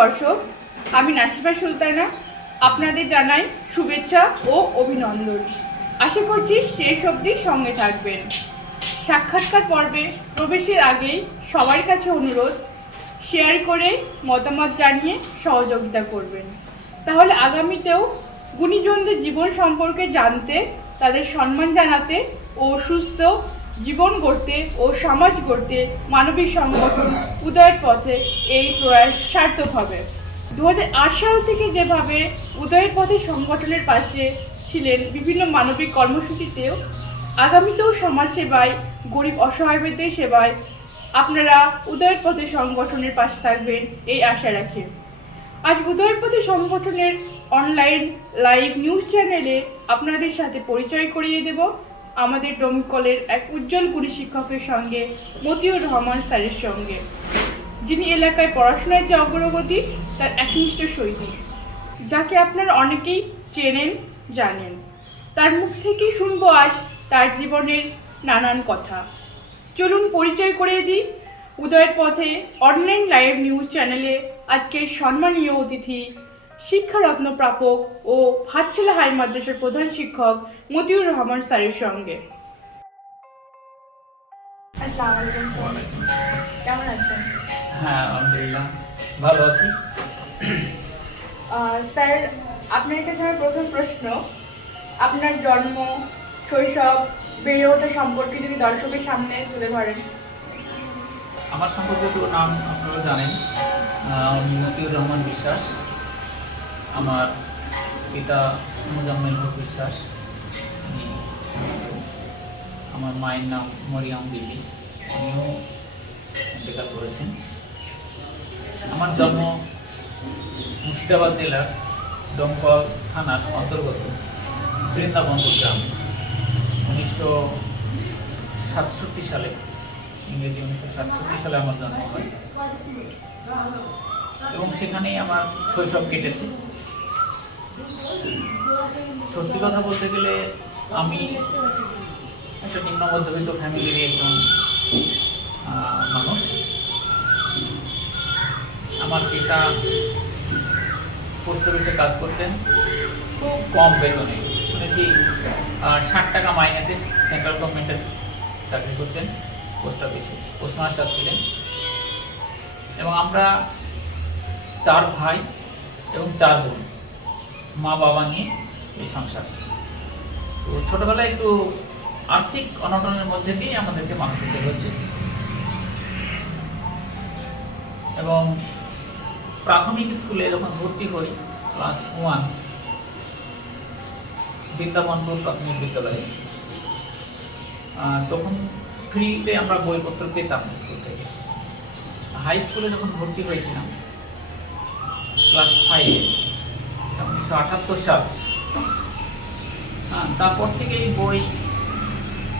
দর্শক, আমি নাসিমা সুলতানা আপনাদের জানাই শুভেচ্ছা ও অভিনন্দন। আশা করছি শেষ অবধি সঙ্গে থাকবেন। সাক্ষাৎকার পর্বে প্রবেশের আগেই সবার কাছে অনুরোধ, শেয়ার করে মতামত জানিয়ে সহযোগিতা করবেন। তাহলে আগামীতেও গুণীজনদের জীবন সম্পর্কে জানতে, তাদের সম্মান জানাতে ও সুস্থ জীবন গড়তে ও সমাজ গড়তে মানবিক সংগঠন উদয়ের পথে এই প্রয়াস সার্থক হবে। 2008 সাল থেকে যেভাবে উদয়ের পথে সংগঠনের পাশে ছিলেন বিভিন্ন মানবিক কর্মসূচিতেও, আগামীতেও সমাজসেবায়, গরিব অসহায়দের সেবায় আপনারা উদয়ের পথে সংগঠনের পাশে থাকবেন এই আশা রাখি। আজ উদয়ের পথে সংগঠনের অনলাইন লাইভ নিউজ চ্যানেলে আপনাদের সাথে পরিচয় করিয়ে দেব আমাদের ডোমকলের এক উজ্জ্বল গুণী শিক্ষকের সঙ্গে, মতিউর রহমান স্যারের সঙ্গে, যিনি এলাকায় পড়াশোনার যে অগ্রগতি তার একনিষ্ঠ সৈনিক, যাকে আপনারা অনেকেই চেনেন জানেন। তার মুখ থেকেই শুনবো আজ তার জীবনের নানান কথা। চলুন পরিচয় করিয়ে দিই উদয়ের পথে অনলাইন লাইভ নিউজ চ্যানেলে আজকের সম্মানীয় অতিথি, শিক্ষারত্ন প্রাপক ও ভাতশালা হাই মাদ্রাসার প্রধান শিক্ষক মতিউর রহমান স্যারের সঙ্গে। আসসালামু আলাইকুম, কেমন আছেন? হ্যাঁ, আলহামদুলিল্লাহ ভালো আছি। স্যার, আপনার কাছে আমার প্রথম প্রশ্ন, আপনার জন্ম, শৈশব, বেড়ে ওঠা সম্পর্কে যদি দর্শকের সামনে তুলে ধরেন। আমার সম্পর্কে তো নাম আপনারা জানেন, আমি মতিউর রহমান বিশ্বাস। আমার পিতা মুজাম্মেল হক বিশ্বাস, আমার মায়ের নাম মরিয়াম বিবি, উনিও ইন্তেকাল করেছেন। আমার জন্ম মুর্শিদাবাদ জেলার ডোমকল থানার অন্তর্গত বৃন্দাবনপুর গ্রাম। 1967 সালে, ইংরেজি 1967 সালে আমার জন্ম হয় এবং সেখানেই আমার শৈশব কেটেছে। সত্যি কথা বলতে গেলে আমি একটা নিম্ন মধ্যবিত্ত ফ্যামিলির একজন মানুষ। আমার পিতা পোস্ট অফিসে কাজ করতেন, খুব কম বেতনে, শুনেছি 60 টাকা মাইনেতে সেন্ট্রাল গভর্নমেন্টের চাকরি করতেন, পোস্ট অফিসে পোস্টমাস্টার ছিলেন। এবং আমরা 4 ভাই এবং 4 বোন, মা বাবা নিয়ে এই সংসার। তো ছোটবেলায় একটু আর্থিক অনটনের মধ্যে দিয়ে আমাদেরকে মানুষ হতে হচ্ছে। এবং প্রাথমিক স্কুলে যখন ভর্তি হই, ক্লাস 1 বৃন্দাবনপুর প্রাথমিক বিদ্যালয়ে, তখন ফ্রিতে আমরা বইপত্র পেতাম স্কুল থেকে। হাই স্কুলে যখন ভর্তি হয়েছিলাম ক্লাস 5, 1978 সাল, তারপর থেকে এই বই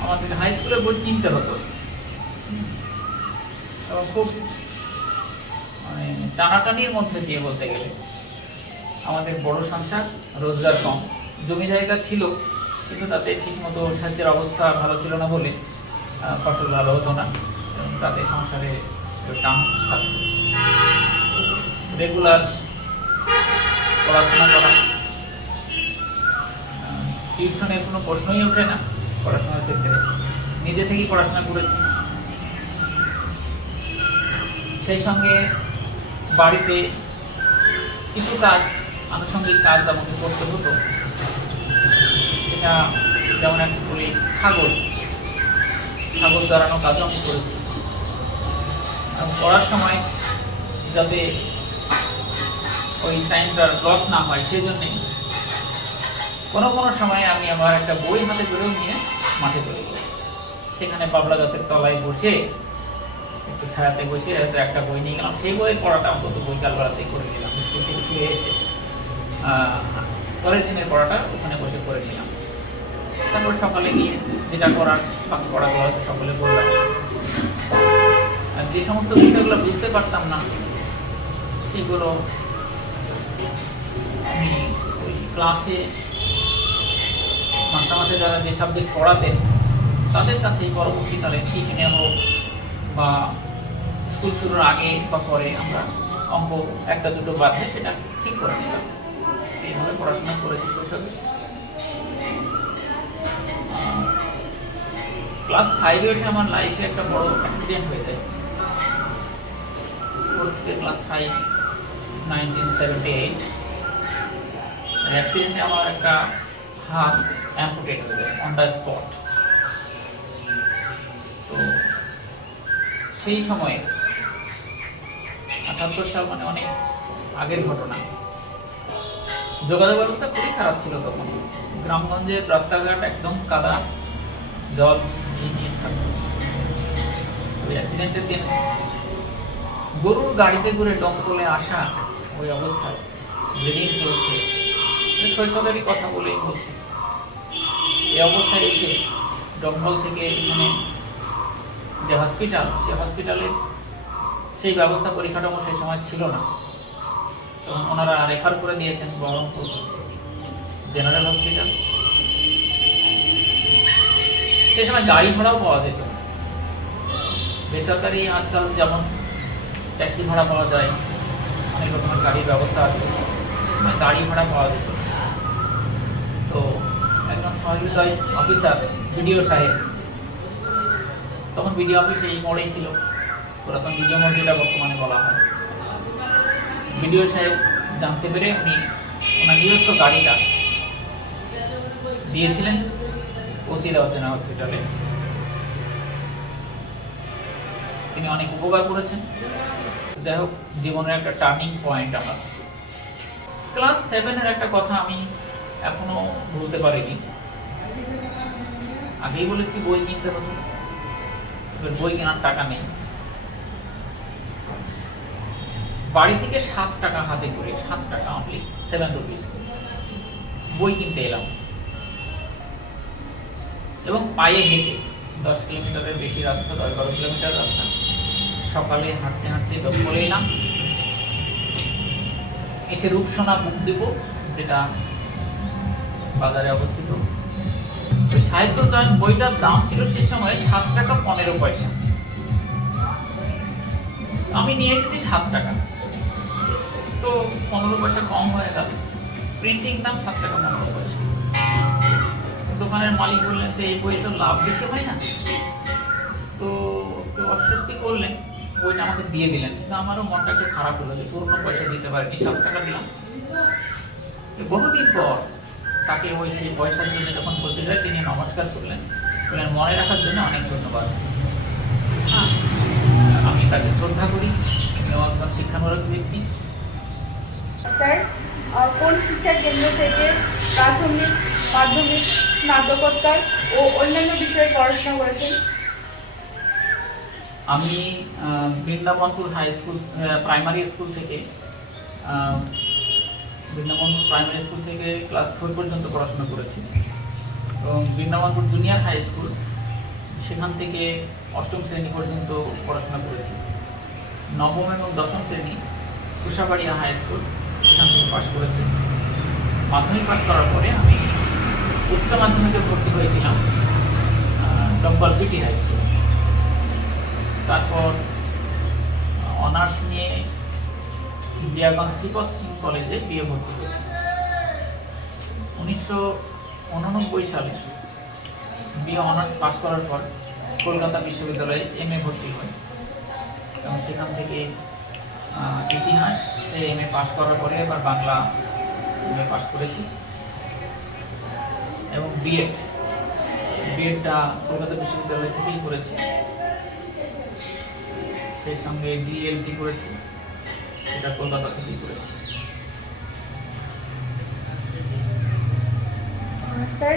আমাদের হাই স্কুলের বই কিনতে হতো এবং খুব টানাটানির মধ্যে দিয়ে বলতে গেলে। আমাদের বড় সংসার, রোজগার কম, জমি জায়গা ছিল কিন্তু তাতে ঠিকমতো সেচের অবস্থা ভালো ছিল না বলে ফসল ভালো হতো না এবং তাতে সংসারে টান থাকত। রেগুলার পড়াশোনা করা, টিউশনের কোনো প্রশ্নই ওঠে না পড়াশোনার ক্ষেত্রে, নিজে থেকেই পড়াশোনা করেছি। সেই সঙ্গে বাড়িতে কিছু কাজ, আনুষঙ্গিক কাজ আমাকে করতে হতো। সেটা যেমন একটা বলি, ছাগল চড়ানো কাজও আমি করেছি। এবং পড়ার সময় যাতে ওই টাইমটার লস না হয় সেই জন্যে কোনো সময় আমি আমার একটা বই হাতে করেও নিয়ে মাঠে চলে গেছি। সেখানে বাবলা গাছের তলায় বসে, একটু ছায়াতে বসে হয়তো একটা বই নিয়ে গেলাম, সেই বইয়ের পড়াটা অন্তত বৈকাল বেলাতে করে নিলাম। স্কুল থেকে ফিরে এসে পরের দিনের পড়াটা ওখানে বসে করে নিলাম। তারপর সকালে গিয়ে যেটা করার, বাকি পড়াগুলো হয়তো সকলে করলাম। আর যে সমস্ত বিষয়গুলো বুঝতে পারতাম না সেগুলো আমি ওই ক্লাসে মাস্টারমশাই যারা যে সাবজেক্ট পড়াতেন তাদের কাছেই পরবর্তীকালে টিফিনে হোক বা স্কুল শুরুর আগে বা পরে আমরা অঙ্ক একটা দুটো বাদ দিয়ে সেটা ঠিক করে নিলাম। এইভাবে পড়াশোনা করেছি শৈশবে। ক্লাস 5 উঠে আমার লাইফে একটা বড় অ্যাক্সিডেন্ট হয়ে যায়। 4 থেকে ক্লাস 5 1978 অ্যাক্সিডেন্টে আমার একটা হাত অ্যাম্পুটেট হয়ে যায় অন দ্য স্পট। তো সেই সময়ে 78 সাল মানে অনেক আগের ঘটনা। যোগাযোগ ব্যবস্থা খুবই খারাপ ছিল তখন। গ্রামগঞ্জের রাস্তাঘাট একদম কাদা, জল নিয়ে থাকতো। ওই অ্যাক্সিডেন্টের দিন গরুর গাড়িতে করে দমকলে আসা, ওই অবস্থায় ব্লিডিং চলছে, শৈশবেরই কথা বলেই বলছি। এই অবস্থায় এসে দমকল থেকে এখানে যে হসপিটাল, সেই হসপিটালের সেই ব্যবস্থা পরিকাঠামো সেই সময় ছিল না। তখন ওনারা রেফার করে দিয়েছেন বহরমপুর জেনারেল হসপিটাল। সেই সময় গাড়ি ভাড়াও পাওয়া যেত। বেসরকারি আজকাল যেমন ট্যাক্সি ভাড়া পাওয়া যায়, অনেক রকমের গাড়ির ব্যবস্থা আছে, সে সময় গাড়ি ভাড়া পাওয়া যেত। তো একজন সহৃদয় অফিসার বিডিও সাহেব, তখন বিডিও অফিস এই মোড়েই ছিল, পুরাতন বিডিও মোড় যেটা বর্তমানে বলা হয়। বিডিও সাহেব জানতে পেরে উনি ওনার নিজস্ব গাড়িটা দিয়েছিলেন পৌঁছে দেওয়ার জন্য হসপিটালে। তিনি অনেক উপকার করেছেন। যাই হোক, জীবনের একটা টার্নিং পয়েন্ট আমার। ক্লাস 7-এর একটা কথা আমি এখনো ভুলতে পারিনি। আগেই বলেছি বই কিনতে হতো, বই কেনার টাকা নেই। বাড়ি থেকে 7 টাকা হাতে করে, 7 টাকা অনলি 7 রুপিস বই কিনতে এলাম এবং পায়ে হেঁটে 10 কিলোমিটারের বেশি রাস্তা, 10-12 কিলোমিটার রাস্তা সকালে হাঁটতে হাঁটতে দমকলে এলাম। এসে রূপসোনা বুক ডিপো, যেটা বাজারে অবস্থিত, সাহিত্য চয়ন বইটার দাম ছিল সেই সময় 7 টাকা 15 পয়সা। আমি নিয়ে এসেছি 7 টাকা, তো 15 পয়সা কম হয়ে গেল। প্রিন্টিং দাম 7 টাকা 15 পয়সা। দোকানের মালিক বললেন তো এই বই তো লাভ বেশি হয় না, তো একটু অস্বস্তি করলেন, বইটা আমাকে দিয়ে দিলেন। কিন্তু আমারও মনটা একটু খারাপ হলো যে পুরনো পয়সা দিতে পারিনি, 7 টাকা দিলাম। বহুদিন পর তাকে ওই সেই পয়সার জন্য যখন বলতে যায়, তিনি নমস্কার করলেন, বললেন মনে রাখার জন্য অনেক ধন্যবাদ। হ্যাঁ, আমি তাকে শ্রদ্ধা করি, তিনিও একজন শিক্ষামূলক ব্যক্তি। স্যার, কোন শিক্ষা কেন্দ্র থেকে প্রাথমিক, মাধ্যমিক, স্নাতকোত্তর ও অন্যান্য বিষয়ে পড়াশোনা করেছেন? আমি Brindabanpur high school primary school থেকে বৃন্দাবনপুর প্রাইমারি স্কুল থেকে ক্লাস 4 পর্যন্ত পড়াশোনা করেছি এবং বৃন্দাবনপুর জুনিয়র হাই স্কুল, সেখান থেকে 8ম শ্রেণী পর্যন্ত পড়াশোনা করেছি। 9ম এবং 10ম শ্রেণী কুশাবাড়িয়া হাই স্কুল, সেখান থেকে পাশ করেছি। মাধ্যমিক পাশ করার পরে আমি উচ্চ মাধ্যমিকে ভর্তি হয়েছিলাম ডম্বল পিটি হাই স্কুল। তারপর অনার্স নিয়ে জিয়াগঞ্জ শ্রীপদ সিং কলেজে বিএ ভর্তি হয়েছি। 1989 সালে বিএ অনার্স পাশ করার পর কলকাতা বিশ্ববিদ্যালয়ে এমএ ভর্তি হই এবং সেখান থেকে ইতিহাস এমএ পাশ করার পরে এবার বাংলা এমএ পাশ করেছি এবং বিএডটা কলকাতা বিশ্ববিদ্যালয় থেকেই করেছি। সেই সঙ্গে ডিএলটি করেছি, এটা কলকাতা থেকেই করেছি। স্যার,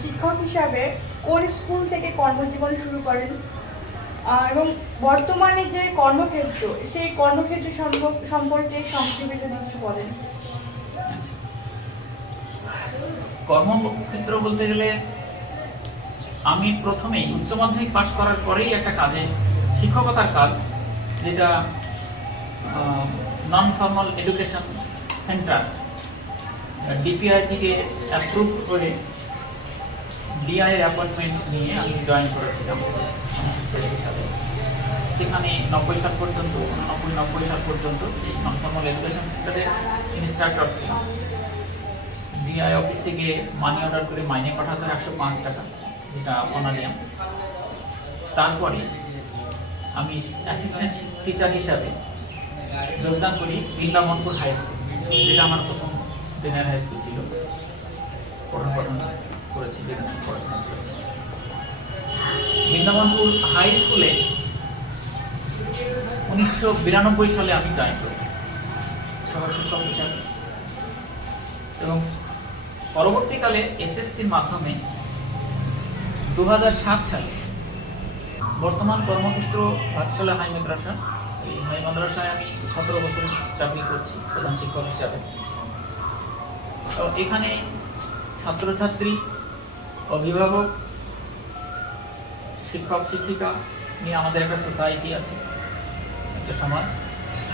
শিক্ষক হিসাবে কোন স্কুল থেকে কর্মজীবন শুরু করেন এবং বর্তমানে যে কর্মক্ষেত্র, সেই কর্মক্ষেত্র সম্পর্কে সংক্ষেপে যদি কিছু বলেন? কর্মক্ষেত্র বলতে গেলে আমি প্রথমেই উচ্চ মাধ্যমিক পাশ করার পরেই একটা কাজে, শিক্ষকতার কাজ, যেটা non formal education centre DPI থেকে অ্যাপ্রুভ করে ডিআই অ্যাপয়েন্টমেন্ট নিয়ে আমি জয়েন করেছিলাম 1986 সালে। সেখানে 90 সাল পর্যন্ত 90 সাল পর্যন্ত সেই নন ফর্মাল এডুকেশন সেক্টরের ইনস্ট্রাক্টর ছিলাম। ডিআই অফিস থেকে মানি অর্ডার করে মাইনে পাঠাতে 105 টাকা, যেটা অনারিয়াম। তারপরে আমি অ্যাসিস্ট্যান্ট টিচার হিসাবে যোগদান করি বৃন্দাবনপুর হাই স্কুল, যেটা আমার প্রথম জুনিয়র হাই স্কুল ছিল। পঠন করেছি, পড়াশোনা করেছি বৃন্দাবনপুর হাই স্কুলে। 1992 সালে আমি জয়েন করি সহশিক্ষক হিসাবে, এবং পরবর্তীকালে এসএসসির মাধ্যমে 2007 সালে বর্তমান কর্মক্ষেত্র পাঠশালা হাই মাদ্রাসা, এই হাই মাদ্রাসায় আমি 17 বছর চাকরি করছি প্রধান শিক্ষক হিসাবে। তো এখানে ছাত্রছাত্রী, অভিভাবক, শিক্ষক শিক্ষিকা নিয়ে আমাদের একটা সোসাইটি আছে, একটা সমাজ।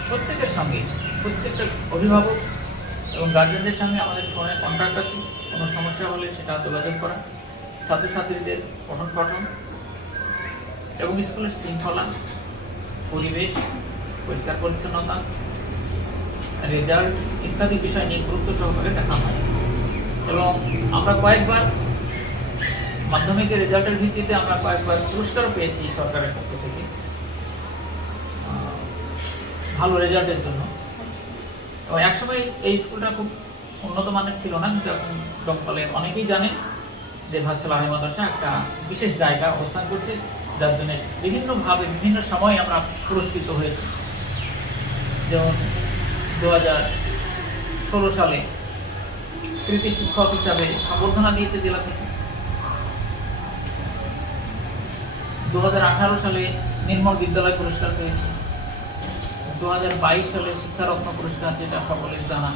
প্রত্যেকের সঙ্গে, প্রত্যেকটা অভিভাবক এবং গার্জেনদের সঙ্গে আমাদের ফোনে কন্ট্যাক্ট আছে। কোনো সমস্যা হলে সেটা যোগাযোগ করা, ছাত্রছাত্রীদের পঠন পাঠন এবং স্কুলের শৃঙ্খলা, পরিবেশ, পরিষ্কার পরিচ্ছন্নতা, রেজাল্ট ইত্যাদি বিষয় নিয়ে গুরুত্ব সহকারে দেখা হয়। এবং আমরা কয়েকবার মাধ্যমিকের রেজাল্টের ভিত্তিতে আমরা কয়েকবার পুরস্কারও পেয়েছি সরকারের পক্ষ থেকে ভালো রেজাল্টের জন্য। এবং একসময় এই স্কুলটা খুব উন্নত মানের ছিল না, কিন্তু এখন ডোমকলে অনেকেই জানেন যে ভাতশালা হাই মাদ্রাসা একটা বিশেষ জায়গা অবস্থান করছে, যার জন্য বিভিন্নভাবে বিভিন্ন সময় আমরা পুরস্কৃত হয়েছি। যেমন 2016 সালে কৃতি শিক্ষক হিসাবে সম্বর্ধনা দিয়েছে জেলা থেকে। 2018 সালে নির্মল বিদ্যালয় পুরস্কার পেয়েছি। 2022 সালে শিক্ষারত্ন পুরস্কার, যেটা সকলের জানা।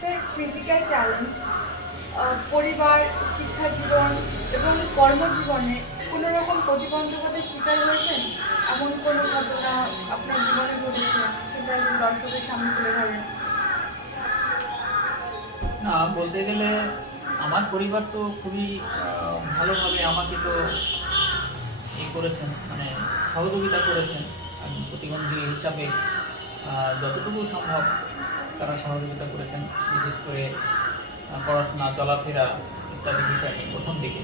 স্যার, ফিজিক্যাল চ্যালেঞ্জ পরিবার, শিক্ষা জীবন এবং কর্মজীবনে কোনো রকম প্রতিবন্ধকতার শিকার হয়েছেন? এমন কোনো ঘটনা আপনার জীবনে ঘটেছে সেটা দর্শকের সামনে তুলে ধরেন? না, বলতে গেলে আমার পরিবার তো খুবই ভালোভাবে আমাকে তো করেছেন, মানে সহযোগিতা করেছেন। আমি প্রতিবন্ধী হিসাবে যতটুকু সম্ভব তারা সহযোগিতা করেছেন, বিশেষ করে পড়াশোনা, চলাফেরা ইত্যাদি বিষয় নিয়ে প্রথম দিকে।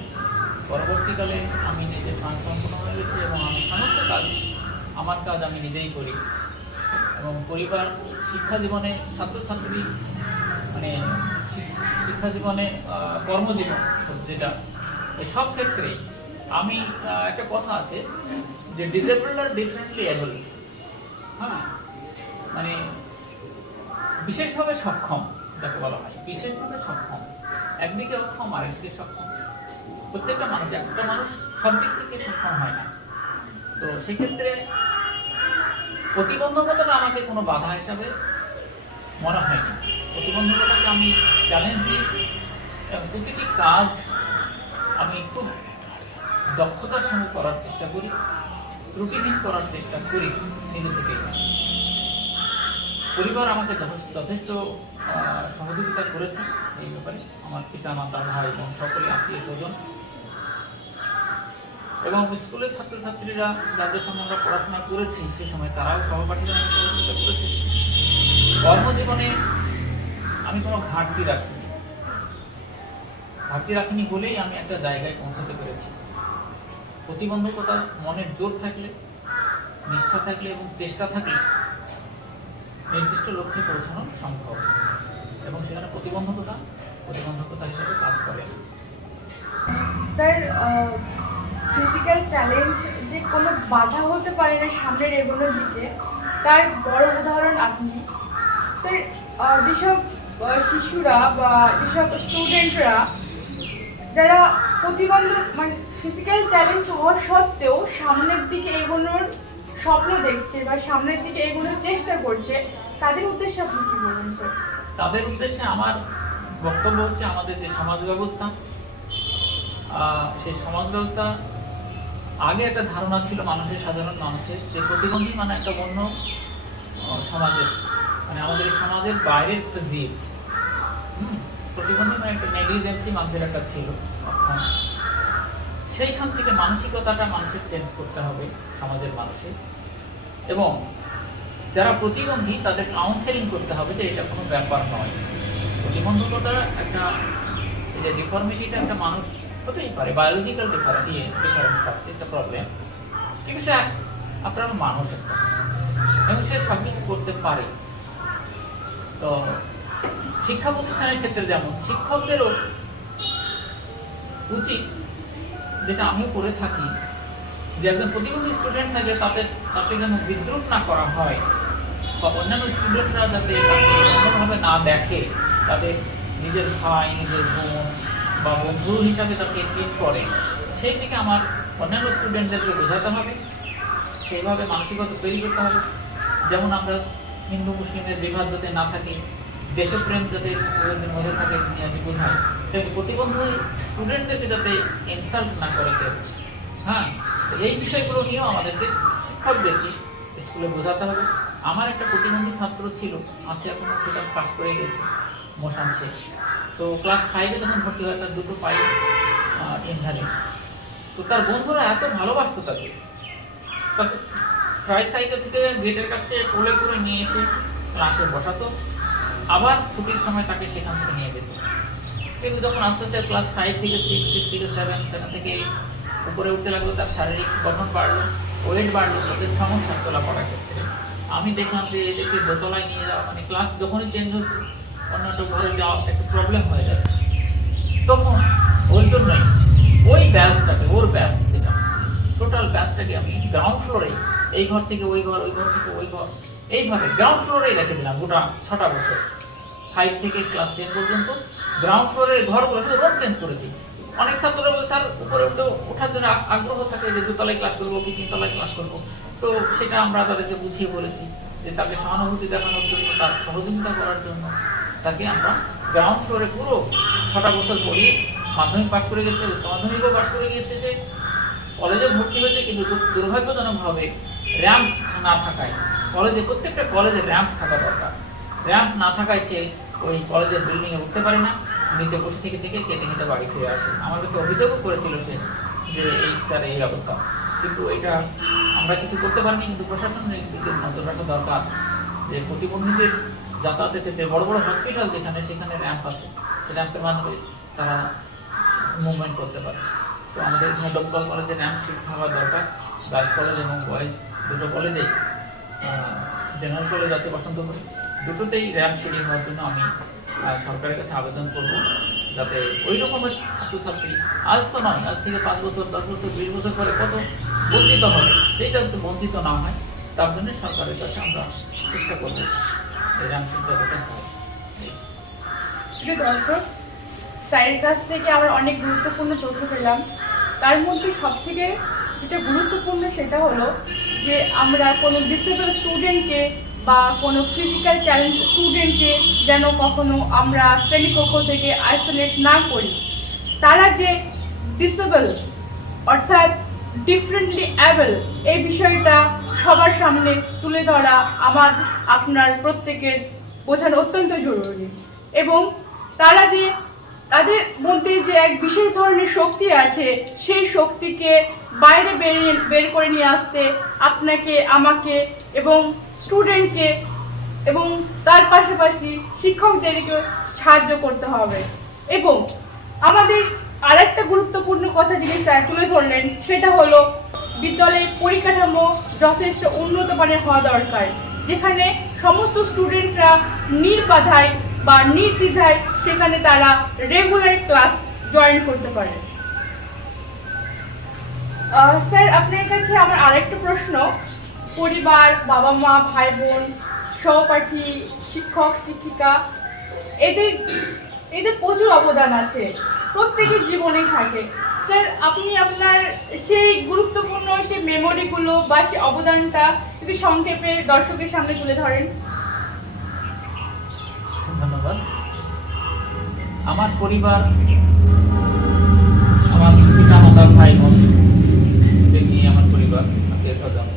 পরবর্তীকালে আমি নিজে স্বয়ংসম্পূর্ণ হয়ে গেছি এবং আমি সমস্ত কাজ, আমার কাজ আমি নিজেই করি। এবং পরিবার, শিক্ষা জীবনে, ছাত্রছাত্রী, মানে শিক্ষা জীবনে, কর্মজীবন, যেটা সব ক্ষেত্রেই আমি একটা কথা আছে যে ডিসেবলড আর ডিফারেন্টলি এবল। হ্যাঁ, মানে বিশেষভাবে সক্ষম যাকে বলা হয়, বিশেষভাবে সক্ষম। একদিকে অক্ষম, আরেকদিকে সক্ষম। প্রত্যেকটা মানুষ, একটা মানুষ সব দিক থেকে সক্ষম হয় না। তো সেক্ষেত্রে প্রতিবন্ধকতাটা আমাকে কোনো বাধা হিসাবে মনে হয়নি। প্রতিবন্ধকতাকে আমি চ্যালেঞ্জ দিয়েছি এবং প্রতিটি কাজ আমি খুব দক্ষতার সঙ্গে করার চেষ্টা করি, ত্রুটিহীন করার চেষ্টা করি নিজে থেকে। পরিবার আমাকে যথেষ্ট সহযোগিতা করেছে এই ব্যাপারে, আমার পিতা, মাতা, ভাই এবং সকলে আত্মীয় স্বজন এবং স্কুলের ছাত্রছাত্রীরা যাদের সঙ্গে আমরা পড়াশোনা করেছি সে সময় তারাও সহপাঠীরা আমাকে সহযোগিতা করেছে। কর্মজীবনে আমি কোনো ঘাটতি রাখিনি বলেই আমি একটা জায়গায় পৌঁছাতে পেরেছি। প্রতিবন্ধকতা মনের জোর থাকলে, নিষ্ঠা থাকলে এবং চেষ্টা থাকলে নির্দিষ্ট লক্ষ্যে পৌঁছানো সম্ভব, এবং সেখানে প্রতিবন্ধকতা হিসেবে কাজ করে। স্যার, ফিজিক্যাল চ্যালেঞ্জ যে কোনো বাধা হতে পারে না সামনের এগোনোর দিকে, তার বড় উদাহরণ আপনি। স্যার, যেসব শিশুরা বা যেসব স্টুডেন্টরা যারা প্রতিবন্ধক, মানে ফিজিক্যাল চ্যালেঞ্জ হওয়ার সত্ত্বেও সামনের দিকে এগোনোর স্বপ্ন দেখছে বা সামনের দিকে এগোনোর চেষ্টা করছে, তাদের উদ্দেশ্যে আপনি কী বলবেন স্যার? তাদের উদ্দেশ্যে আমার বক্তব্য হচ্ছে, আমাদের যে সমাজ ব্যবস্থা, সেই সমাজ ব্যবস্থা, আগে একটা ধারণা ছিল মানুষের, সাধারণ মানুষের, যে প্রতিবন্ধী মানে একটা অন্য সমাজের, মানে আমাদের সমাজের বাইরের একটা জীব। প্রতিবন্ধী মানে একটা নেগলিজেন্সি মানুষের একটা ছিল। সেইখান থেকে মানসিকতাটা মানুষের চেঞ্জ করতে হবে সমাজের মানুষের। এবং যারা প্রতিবন্ধী তাদের কাউন্সেলিং করতে হবে যে এটা কোনো ব্যাপার নয়। প্রতিবন্ধকতার একটা এই যে ডিফর্মিটিটা একটা মানুষ হতেই পারে, বায়োলজিক্যাল ডিফারেন্স থাকছে, একটা প্রবলেম, কিন্তু সে আপনার মানুষ একটা, এবং সে সব কিছু করতে পারে। তো শিক্ষা প্রতিষ্ঠানের ক্ষেত্রে যেমন শিক্ষকদেরও উচিত, যেটা আমিও করে থাকি, যে একজন প্রতিবন্ধী স্টুডেন্ট থাকে তাতে যেন বিদ্রুপ না করা হয়, বা অন্যান্য স্টুডেন্টরা যাতে তাকে অন্যভাবে না দেখে, তাদের নিজের ভাই, নিজের বোন বা বন্ধু হিসাবে তাকে ট্রিট করে, সেই দিকে আমার অন্যান্য স্টুডেন্টদেরকে বোঝাতে হবে, সেইভাবে মানসিকতা তৈরি করতে হবে। যেমন আমরা হিন্দু মুসলিমের বিভাদ যাতে না থাকে, দেশপ্রেম যাতে ছাত্রদের মধ্যে থাকে নিয়ে আমি বোঝাই, তেমনি প্রতিবন্ধী স্টুডেন্টদেরকে যাতে ইনসাল্ট না করে কেউ। হ্যাঁ, তো এই বিষয়গুলো নিয়েও আমাদেরকে শিক্ষকদেরকে স্কুলে বোঝাতে হবে। আমার একটা প্রতিবন্ধী ছাত্র ছিল, আছে এখনো, সেটা পাস করে গেছে, মোশান শেখ। তো ক্লাস 5-এ যখন ভর্তি হয় তার দুটো পায়ে ইনভ্যালিড। তো তার বন্ধুরা এত ভালোবাসতো তাকে ট্রাইসাইকেল থেকে গেটের কাছ থেকে কোলে করে নিয়ে এসে ক্লাসে বসাতো, আবার ছুটির সময় তাকে সেখান থেকে নিয়ে যেত। কিন্তু যখন আস্তে আস্তে ক্লাস 5 থেকে 6, 6 থেকে 7, 7 থেকে 8 উপরে উঠতে লাগলো, তার শারীরিক গঠন বাড়লো, ওয়েট বাড়লো, তাদের সমস্যা তোলাপড়ার ক্ষেত্রে আমি দেখলাম যে এদেরকে দোতলায় নিয়ে যাওয়া, মানে ক্লাস যখনই চেঞ্জ হচ্ছে অন্য একটা ঘরে যাওয়া একটা প্রবলেম হয়ে যাচ্ছে। তখন ওর জন্যই ওর ব্যাচ যেটা টোটাল ব্যাচটাকে আমি গ্রাউন্ড ফ্লোরে, এই ঘর থেকে ওই ঘর, ওই ঘর থেকে ওই ঘর, এইভাবে গ্রাউন্ড ফ্লোরেই রেখে দিলাম গোটা 6টা বছর, 5 থেকে ক্লাস 10 পর্যন্ত গ্রাউন্ড ফ্লোরের ঘরগুলো শুধু রোড চেঞ্জ করেছি। অনেক ছাত্ররা বলে স্যার উপরে ওঠার জন্য আগ্রহ থাকে যে 2তলায় ক্লাস করবো কি 3তলায় ক্লাস করবো। তো সেটা আমরা তাদেরকে বুঝিয়ে বলেছি যে তাকে সহানুভূতি দেখানোর জন্য, তার সহযোগিতা করার জন্য তাকে আমরা গ্রাউন্ড ফ্লোরে পুরো 6টা বছর পড়িয়ে মাধ্যমিক পাস করে গেছে, উচ্চ মাধ্যমিকও পাস করে গিয়েছে, সে কলেজে ভর্তি হয়েছে। কিন্তু দুর্ভাগ্যজনকভাবে র্যাম্প না থাকায়, প্রত্যেকটা কলেজে র্যাম্প থাকা দরকার, র্যাম্প না থাকায় সে ওই কলেজের বিল্ডিংয়ে উঠতে পারে না, নিচে বসে থেকে কেটে নিতে বাড়ি ফিরে আসে। আমার কাছে অভিযোগও করেছিল সে যে এই স্যার এই অবস্থা, কিন্তু এটা আমরা কিছু করতে পারিনি। কিন্তু প্রশাসনের দিকে নজর রাখা দরকার যে প্রতিবন্ধীদের যাতায়াতের ক্ষেত্রে বড় বড় হসপিটাল সেখানে র্যাম্প আছে, সে র্যাম্পের মাধ্যমে তারা মুভমেন্ট করতে পারে। তো আমাদের এখানে ডোমকল কলেজে র্যাম্প সিট থাকা দরকার, গার্লস কলেজ এবং বয়েজ দুটো কলেজেই, জেনারেল কলেজ আছে বসন্তপুর, দুটোতেই র্যাম্প সিটিং হওয়ার জন্য আমি সরকারের কাছে আবেদন করব, যাতে ওই রকমের ছাত্রছাত্রী আজ তো নয়, আজ থেকে 5 বছর, 10 বছর, 20 বছর পরে কত বঞ্চিত হবে, এই যাতে বঞ্চিত না হয় তার জন্য সরকারের কাছে আমরা চেষ্টা করব এই র্যাম্প সিটটা যাতে হয়। দর্শক, স্যারের কাছ থেকে আমরা অনেক গুরুত্বপূর্ণ তথ্য পেলাম। তার মধ্যে সবথেকে যেটা গুরুত্বপূর্ণ সেটা হলো যে আমরা কোনো ডিসেবল স্টুডেন্টকে বা কোনো ফিজিক্যাল চ্যালেঞ্জ স্টুডেন্টকে যেন কখনো আমরা শ্রেণীকক্ষ থেকে আইসোলেট না করি। তারা যে ডিসেবল অর্থাৎ ডিফারেন্টলি অ্যাবল, এই বিষয়টা সবার সামনে তুলে ধরা আপনার প্রত্যেকের বোঝানো অত্যন্ত জরুরি। এবং তারা যে তাদের মধ্যে যে এক বিশেষ ধরনের শক্তি আছে, সেই শক্তিকে বাইরে বের করে নিয়ে আসতে আপনাকে, আমাকে এবং স্টুডেন্টকে এবং তার পাশাপাশি শিক্ষকদেরকে সাহায্য করতে হবে। এবং আমাদের আরেকটা গুরুত্বপূর্ণ কথা যিনি স্যার তুলে ধরলেন সেটা হলো বিদ্যালয়ের পরিকাঠামো যথেষ্ট উন্নত মানের হওয়া দরকার, যেখানে সমস্ত স্টুডেন্টরা নির্বাধায় বা নির্দ্বিধায় সেখানে তারা রেগুলার ক্লাস জয়েন করতে পারে। স্যার, আপনার কাছে আমার আরেকটা প্রশ্ন, পরিবার, বাবা মা, ভাই বোন, সহপাঠী, শিক্ষক শিক্ষিকা, এদের প্রচুর অবদান আছে, প্রত্যেকের জীবনেই থাকে। স্যার, আপনি আপনার সেই গুরুত্বপূর্ণ সেই মেমোরিগুলো বা সেই অবদানটা যদি সংক্ষেপে দর্শকের সামনে তুলে ধরেন। ধন্যবাদ। আমার পরিবার, আমার পিতা মাতা, ভাই বোন নিয়ে আমার পরিবার, আত্মীয় স্বজন,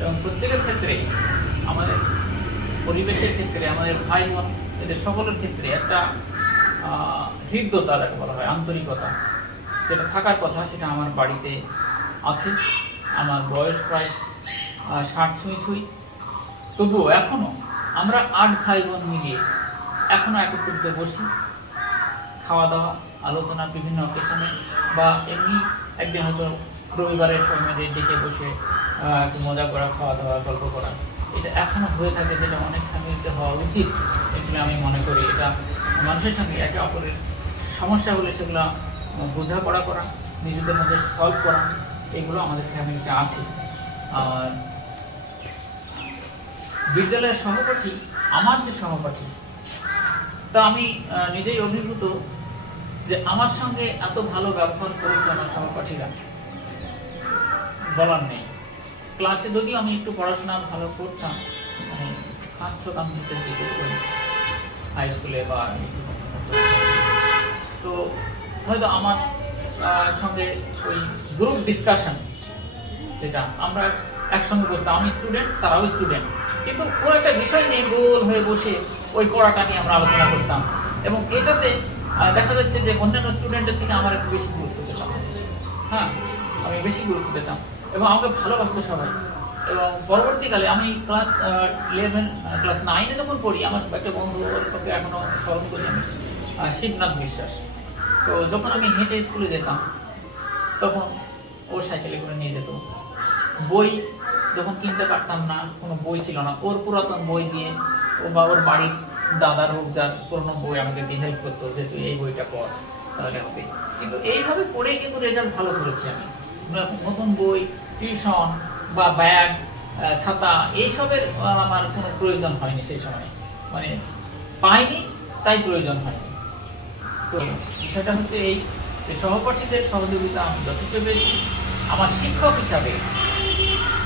এবং প্রত্যেকের ক্ষেত্রে আমাদের পরিবেশের ক্ষেত্রে আমাদের ভাই বোন এদের সকলের ক্ষেত্রে একটা হৃদ্যতা যাকে বলা হয়, আন্তরিকতা, যেটা থাকার কথা সেটা আমার বাড়িতে আছে। আমার বয়স প্রায় 60 ছুঁই, তবুও এখনও আমরা 8 ভাই বোন মিলিয়ে এখনও একত্রিত বসি, খাওয়া দাওয়া, আলোচনা বিভিন্ন অকেশনে, বা এমনি একদিন হয়তো রবিবারের সময় ডেকে বসে একটু মজা করা, খাওয়া দাওয়া, গল্প করা, এটা এখনও হয়ে থাকে, যেটা অনেক ফ্যামিলিতে হওয়া উচিত। এগুলো আমি মনে করি এটা মানুষের সঙ্গে একে অপরের সমস্যা হলে সেগুলো বোঝাপড়া করা, নিজেদের মধ্যে সলভ করা, এগুলো আমাদের ফ্যামিলিতে আছে। আর বিদ্যালয়ের সহপাঠী, আমার যে সহপাঠী, তা আমি নিজেই অভিভূত যে আমার সঙ্গে এত ভালো ব্যবহার করেছে আমার সহপাঠীরা, বলার নেই। ক্লাসে যদিও আমি একটু পড়াশোনা ভালো করতাম, মানে ফার্স্ট হতাম নিচের দিকে হাই স্কুলে বা তো হয়তো আমার সঙ্গে ওই গ্রুপ ডিসকাশন, যেটা আমরা একসঙ্গে বসতাম, আমি স্টুডেন্ট তারাও স্টুডেন্ট, কিন্তু কোনো একটা বিষয় নিয়ে গোল হয়ে বসে ওই পড়াটা নিয়ে আমরা আলোচনা করতাম, এবং এটাতে দেখা যাচ্ছে যে অন্যান্য স্টুডেন্টের থেকে আমার একটু বেশি গুরুত্ব পেতাম। হ্যাঁ, আমি বেশি গুরুত্ব পেতাম এবং আমাকে ভালোবাসতো সবাই। এবং পরবর্তীকালে আমি ক্লাস 9-এ যখন পড়ি, আমার একটা বন্ধু, ওকে এখনও স্মরণ করি আমি, শিবনাথ বিশ্বাস। তো যখন আমি হেঁটে স্কুলে যেতাম তখন ও সাইকেলে করে নিয়ে যেত। বই যখন কিনতে পারতাম না, কোনো বই ছিল না, ওর পুরাতন বই দিয়ে ও বা ওর বাড়ির দাদার হোক যার পুরনো বই আমাকে দিয়ে হেল্প করতো, যে তুই এই বইটা পড় তাহলে হবে। কিন্তু এইভাবে পড়েই কিন্তু রেজাল্ট ভালো করেছি আমি। নতুন বই, টিউশন বা ব্যাগ, ছাতা, এইসবের আমার কোনো প্রয়োজন হয়নি সেই সময়, মানে পাইনি তাই প্রয়োজন হয়নি। তো বিষয়টা হচ্ছে এই যে সহপাঠীদের সহযোগিতা আমি যথেষ্ট পেয়েছি। আমার শিক্ষক হিসাবে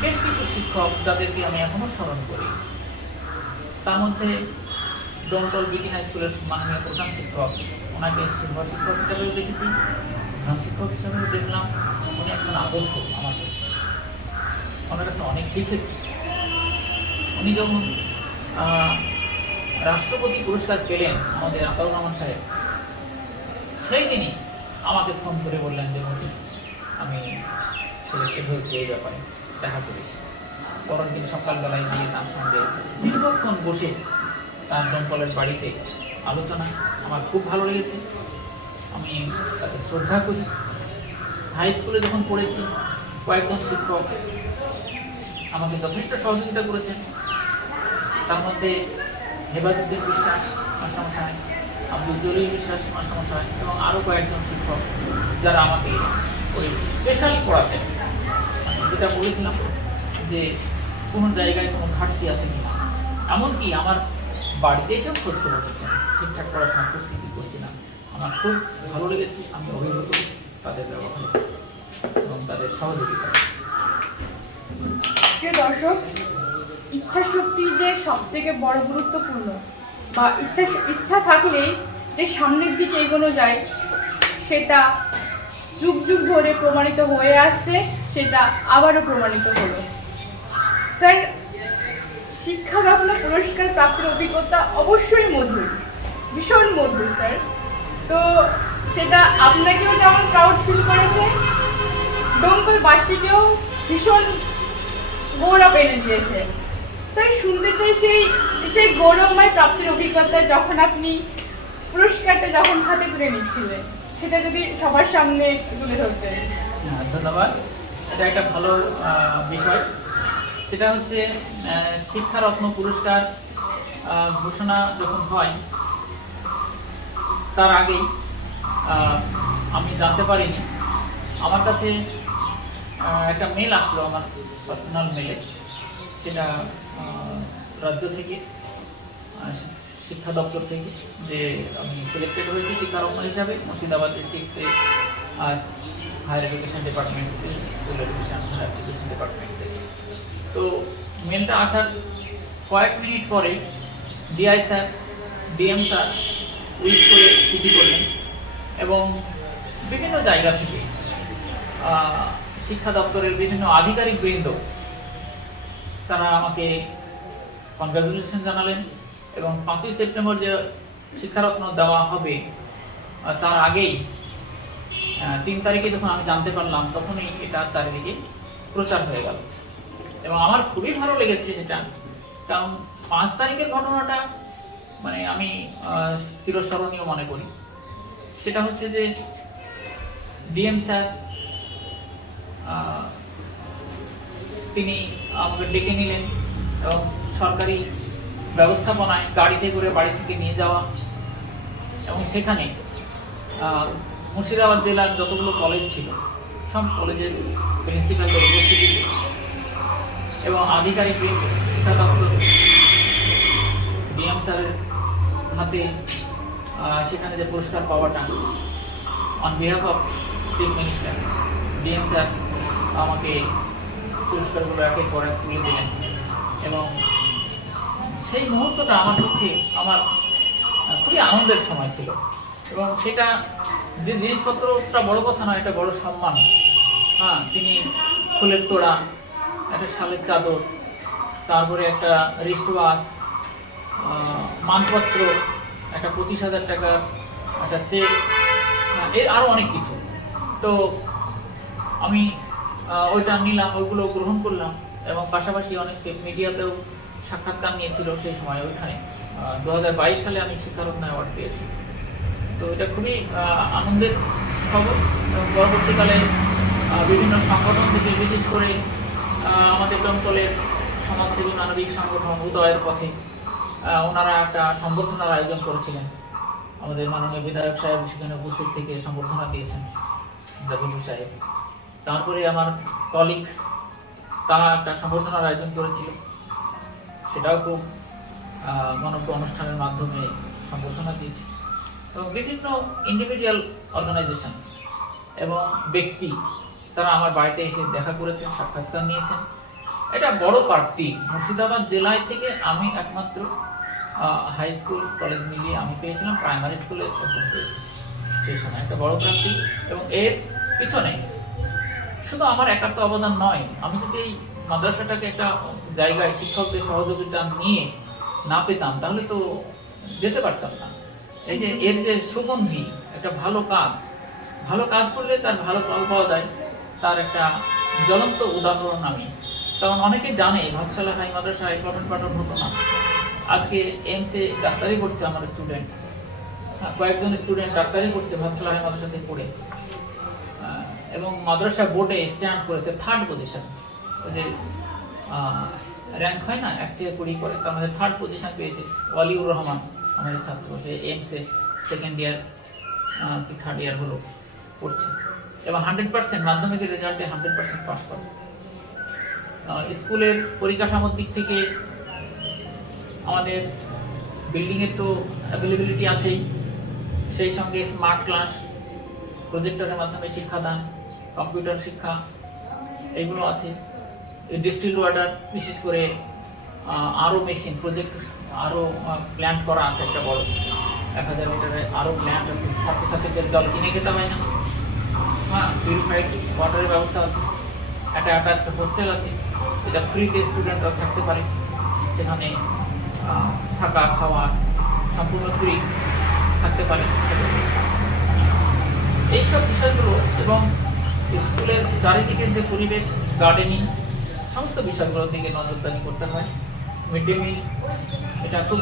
বেশ কিছু শিক্ষক যাদেরকে আমি এখনও স্মরণ করি, তার মধ্যে ডোমকল বিটি হাই স্কুলের মাননীয় প্রধান শিক্ষক, ওনাকে সিলভার শিক্ষক হিসাবেও দেখেছি, প্রধান শিক্ষক হিসাবেও দেখলাম। উনি একজন আদর্শ আমার কাছে, ওনার কাছে অনেক শিখেছি। উনি যখন রাষ্ট্রপতি পুরস্কার পেলেন আমাদের আতাউর রহমান সাহেব, সেই দিনই আমাকে ফোন করে বললেন যে মোদি, আমি সিলেক্টেড হয়েছি, এই ব্যাপারে দেখা করেছি। পরের দিন সকালবেলায় গিয়ে তার সঙ্গে দীর্ঘক্ষণ বসে তার দমকলের বাড়িতে আলোচনা, আমার খুব ভালো লেগেছে। আমি তাকে শ্রদ্ধা করি। হাই স্কুলে যখন পড়েছি, কয়েকজন শিক্ষক আমাকে যথেষ্ট সহযোগিতা করেছেন। তার মধ্যে হেফাজুদ্দিন বিশ্বাস মাস্টারমশাই, আব্দুল জলিল বিশ্বাস মাস্টারমশাই এবং আরও কয়েকজন শিক্ষক, যারা আমাকে ওই স্পেশালি পড়াতেন। মানে যেটা বলেছিলাম যে কোনো জায়গায় কোনো ঘাটতি আছে কিনা, এমনকি আমার বাড়িতে এসেও খোঁজ খবর নিতেন, ঠিকঠাক পড়াশোনা করছি কি করছি না। আমার খুব ভালো লেগেছে, আমি অভিভূত তাদের ব্যবহার এবং তাদের সহযোগিতা। প্রিয় দর্শক, ইচ্ছা শক্তি যে সব থেকে বড় গুরুত্বপূর্ণ, বা ইচ্ছা থাকলেই যে সামনের দিকে এগোনো যায়, সেটা যুগ যুগ ধরে প্রমাণিত হয়ে আসছে, সেটা আবারও প্রমাণিত হলো। স্যার, শিক্ষারত্ন পুরস্কার প্রাপ্তির অভিজ্ঞতা অবশ্যই মধুর, ভীষণ মধুর স্যার। তো সেটা আপনাকেও যেমন প্রাউড ফিল করেছে, ডোমকলবাসীকেও ভীষণ গৌরব এনে দিয়েছে। স্যার, শুনতে চাই সেই গৌরবময় প্রাপ্তির অভিজ্ঞতা, যখন আপনি পুরস্কারটা যখন হাতে তুলে নিচ্ছিলেন, সেটা যদি সবার সামনে তুলে ধরতেন। ধন্যবাদ। এটা একটা ভালো বিষয়। সেটা হচ্ছে শিক্ষারত্ন পুরস্কার ঘোষণা যখন হয়, তার আগেই আমি জানতে পারিনি। আমার কাছে একটা মেল আসলো, আমার পার্সোনাল মেলে, সেটা রাজ্য থেকে, শিক্ষা দপ্তর থেকে, যে আমি সিলেক্টেড হয়েছি শিক্ষারত্ন হিসাবে মুর্শিদাবাদ ডিস্ট্রিক্টে হায়ার এডুকেশন ডিপার্টমেন্ট থেকে, school education higher education department থেকে। তো মেলটা আসার কয়েক মিনিট পরে DI sir, DM sir wish করে চিঠি করলেন, এবং বিভিন্ন জায়গা থেকে শিক্ষা দপ্তরের বিভিন্ন আধিকারিক বৃন্দ তারা আমাকে কনগ্রাচুলেশন জানালেন, এবং 5ই সেপ্টেম্বর যে শিক্ষারত্ন দেওয়া হবে তার আগেই 3 তারিখে যখন আমি জানতে পারলাম তখনই এটা চারিদিকে প্রচার হয়ে গেল এবং আমার খুবই ভালো লেগেছে সেটা। কারণ 5 তারিখের ঘটনাটা মানে আমি চিরস্মরণীয় মনে করি। সেটা হচ্ছে যে ডিএম স্যার তিনি আমাকে ডেকে নিলেন এবং সরকারি ব্যবস্থাপনায় গাড়িতে করে বাড়ি থেকে নিয়ে যাওয়া এবং সেখানে মুর্শিদাবাদ জেলার যতগুলো কলেজ ছিল সব কলেজের প্রিন্সিপালদের উপস্থিতিতে এবং আধিকারিকবৃন্দ, শিক্ষা দপ্তর, ডিএম স্যারের হাতে সেখানে যে পুরস্কার পাওয়াটা on behalf of chief minister DM sir আমাকে পুরস্কারগুলো একের পর এক তুলে দিলেন এবং সেই মুহূর্তটা আমার পক্ষে আমার খুবই আনন্দের সময় ছিল এবং সেটা যে জিনিসপত্রটা বড় কথা নয়, এটা বড় সম্মান। তিনি ফুলের তোড়া, একটা শালের চাদর, তারপরে একটা রিস্ট ওয়াচ, মানপত্র, একটা 25,000 টাকার একটা চেক, এর আরও অনেক কিছু। তো আমি ওইটা নিলাম, ওইগুলো গ্রহণ করলাম এবং পাশাপাশি অনেক মিডিয়াতেও সাক্ষাৎকার নিয়েছিল সেই সময় ওইখানে। 2022 সালে আমি শিক্ষারত্ন অ্যাওয়ার্ড পেয়েছি। তো এটা খুবই আনন্দের খবর এবং পরবর্তীকালে বিভিন্ন সংগঠন থেকে, বিশেষ করে আমাদের দমকলের সমাজসেবী মানবিক সংগঠন উদয়ের পথে ওনারা একটা সংবর্ধনার আয়োজন করেছিলেন। আমাদের মাননীয় বিধায়ক সাহেব সেখানে উপস্থিত থেকে সংবর্ধনা দিয়েছেন, জাবিলু সাহেব। তারপরে আমার কলিগস তারা একটা সংবর্ধনার আয়োজন করেছিল, সেটাও খুব মানব অনুষ্ঠানের মাধ্যমে সংবর্ধনা দিয়েছে এবং বিভিন্ন ইন্ডিভিজুয়াল অর্গানাইজেশনস এবং ব্যক্তি তারা আমার বাড়িতে এসে দেখা করেছেন, সাক্ষাৎকার নিয়েছেন। এটা বড় প্রাপ্তি। মুর্শিদাবাদ জেলায় থেকে আমি একমাত্র হাই স্কুল কলেজ মিলিয়ে আমি পেয়েছিলাম, প্রাইমারি স্কুলে প্রথম পেয়েছি সেই সময়, একটা বড় প্রাপ্তি। এবং এর পিছনে শুধু আমার একার তো অবদান নয়। আমি যদি এই মাদ্রাসাটাকে একটা জায়গায় শিক্ষকদের সহযোগিতা নিয়ে না পেতাম তাহলে তো যেতে পারতাম না। এই যে এর যে সুগন্ধি, একটা ভালো কাজ করলে তার ভালো ফল পাওয়া যায়, তার একটা জ্বলন্ত উদাহরণ আমি। কারণ অনেকে জানে ভাতশালা হাই মাদ্রাসায় পঠন পাঠন হতো না। আজকে এমসে ডাক্তারি করছে আমার স্টুডেন্ট, কয়েকজন স্টুডেন্ট ডাক্তারি করছে ভাতশালা হাই মাদ্রাসা থেকে পড়ে এবং মাদ্রাসা বোর্ডে স্ট্যান্ড করেছে 3rd পজিশন। ওই যে র্যাঙ্ক হয় না 1 থেকে 20 করে, তার মধ্যে 3rd পজিশন পেয়েছে ওয়ালিউর রহমান আমাদের ছাত্র। সে এমসে 2nd ইয়ার কি 3rd ইয়ার হলো পড়ছে এবং 100% মাধ্যমিকের রেজাল্টে 100% পাস করে। স্কুলের পরিকাঠামোর দিক থেকে আমাদের বিল্ডিংয়ের তো অ্যাভেলেবিলিটি আছেই, সেই সঙ্গে স্মার্ট ক্লাস, প্রজেক্টরের মাধ্যমে শিক্ষাদান, কম্পিউটার শিক্ষা এইগুলো আছে। ডিস্টিল ওয়াটার, বিশেষ করে আরও মেশিন প্রজেক্ট আরও প্ল্যান্ট করা আছে, একটা বড় 1000 লিটারের আরও প্ল্যান্ট আছে। ছাত্রছাত্রীদের জল কিনে খেতে হয় না, পিউরিফাইড ওয়াটারের ব্যবস্থা আছে। একটা অ্যাটাচড হোস্টেল আছে, এটা ফ্রিতে স্টুডেন্টরা থাকতে পারে, সেখানে থাকা খাওয়া সম্পূর্ণ ফ্রি থাকতে পারে। এইসব বিষয়গুলো এবং স্কুলের চারিদিকের যে পরিবেশ, গার্ডেনিং, সমস্ত বিষয়গুলোর দিকে নজরদারি করতে হয়। মিড ডে মিল এটা খুব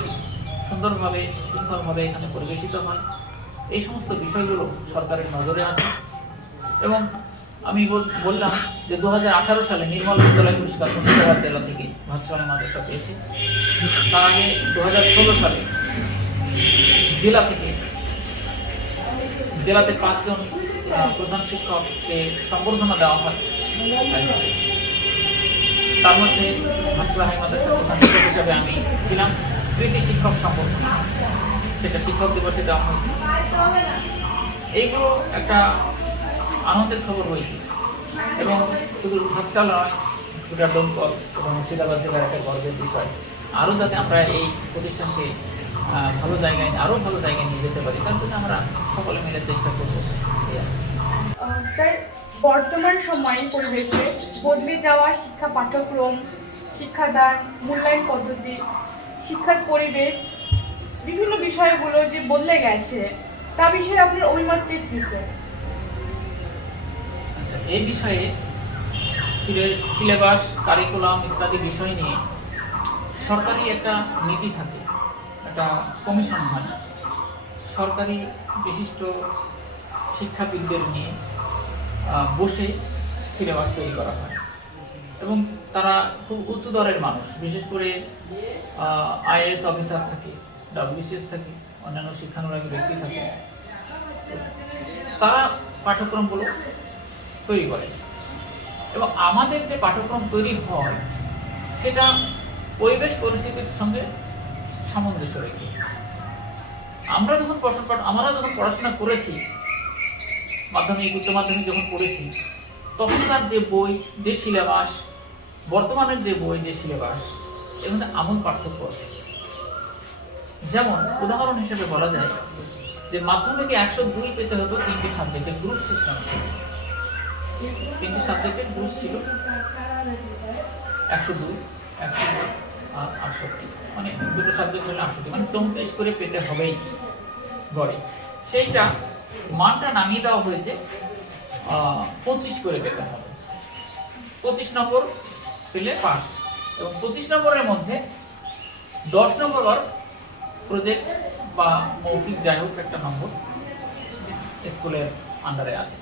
সুন্দরভাবে শৃঙ্খলভাবে এখানে পরিবেশিত হয়। এই সমস্ত বিষয়গুলো সরকারের নজরে আসে এবং আমি বললাম যে 2018 সালে নির্মল বিদ্যালয় পুরস্কার মুর্শিদাবাদ জেলা থেকে ভাতশালা মাদ্রাসা পেয়েছে। তার আগে 2016 সালে জেলা থেকে জেলাতে 5 জন প্রধান শিক্ষককে সম্বর্ধনা দেওয়া হয়। তার মধ্যে ভাতশালা হাই মাদ্রাসার প্রধান শিক্ষক হিসাবে আমি ছিলাম। কৃতি শিক্ষক সম্বর্ধনা, সেটা শিক্ষক দিবসে দেওয়া হয়েছে। এইগুলো একটা আনন্দের খবর হয়েছে এবং শুধু ভাতশালা নয়, গোটা দমকল এবং মুর্শিদাবাদ জেলার একটা গর্বের বিষয়। আরও যাতে আমরা এই প্রতিষ্ঠানকে ভালো জায়গায় নিয়ে যেতে পারি, তার জন্য আমরা সকলে মিলে চেষ্টা করব। স্যার, বর্তমান সময়ে পরিবেশে বদলে যাওয়া শিক্ষা পাঠ্যক্রম, শিক্ষাদান, মূল্যায়ন পদ্ধতি, শিক্ষার পরিবেশ, বিভিন্ন বিষয়গুলো যে বদলে গেছে তা বিষয়ে আপনার অভিমতটি কী স্যার? এই বিষয়ে সিলেবাস, কারিকুলাম ইত্যাদি বিষয় নিয়ে সরকারি একটা নীতি থাকে, একটা কমিশন হয়, সরকারি বিশিষ্ট শিক্ষাবিদদের নিয়ে বসে সিলেবাস তৈরি করা হয় এবং তারা খুব উচ্চ দরের মানুষ, বিশেষ করে আইএএস অফিসার থাকে, WCS থাকে, অন্যান্য শিক্ষানুরাগী ব্যক্তি থাকে, তারা পাঠ্যক্রমগুলো তৈরি করে এবং আমাদের যে পাঠ্যক্রম তৈরি হয় সেটা পরিবেশ পরিস্থিতির সঙ্গে সামঞ্জস্য রেখে। আমরা যখন পড়াশোনা করেছি, মাধ্যমিক উচ্চ মাধ্যমিক যখন পড়েছি, তখনকার যে বই, যে সিলেবাস, বর্তমানের যে বই, যে সিলেবাস, এর মধ্যে আমূল পার্থক্য আছে। যেমন উদাহরণ হিসেবে বলা যায় যে মাধ্যমিকে 102 পেতে হতো 3টি সাবজেক্টের গ্রুপ সিস্টেম ছিল, 3টি সাবজেক্টের গ্রুপ ছিল 102, 102 আর 68, মানে দুটো সাবজেক্ট হলে 68, মানে 34 করে পেতে হবেই গড়ে। সেইটা মানটা নামিয়ে দেওয়া হয়েছে 25 করে পেতে হবে, 25 নম্বর পেলে পাস, এবং 25 নম্বরের মধ্যে 10 নম্বর প্রজেক্ট বা মৌখিক যাই হোক একটা নম্বর স্কুলের আন্ডারে আছে,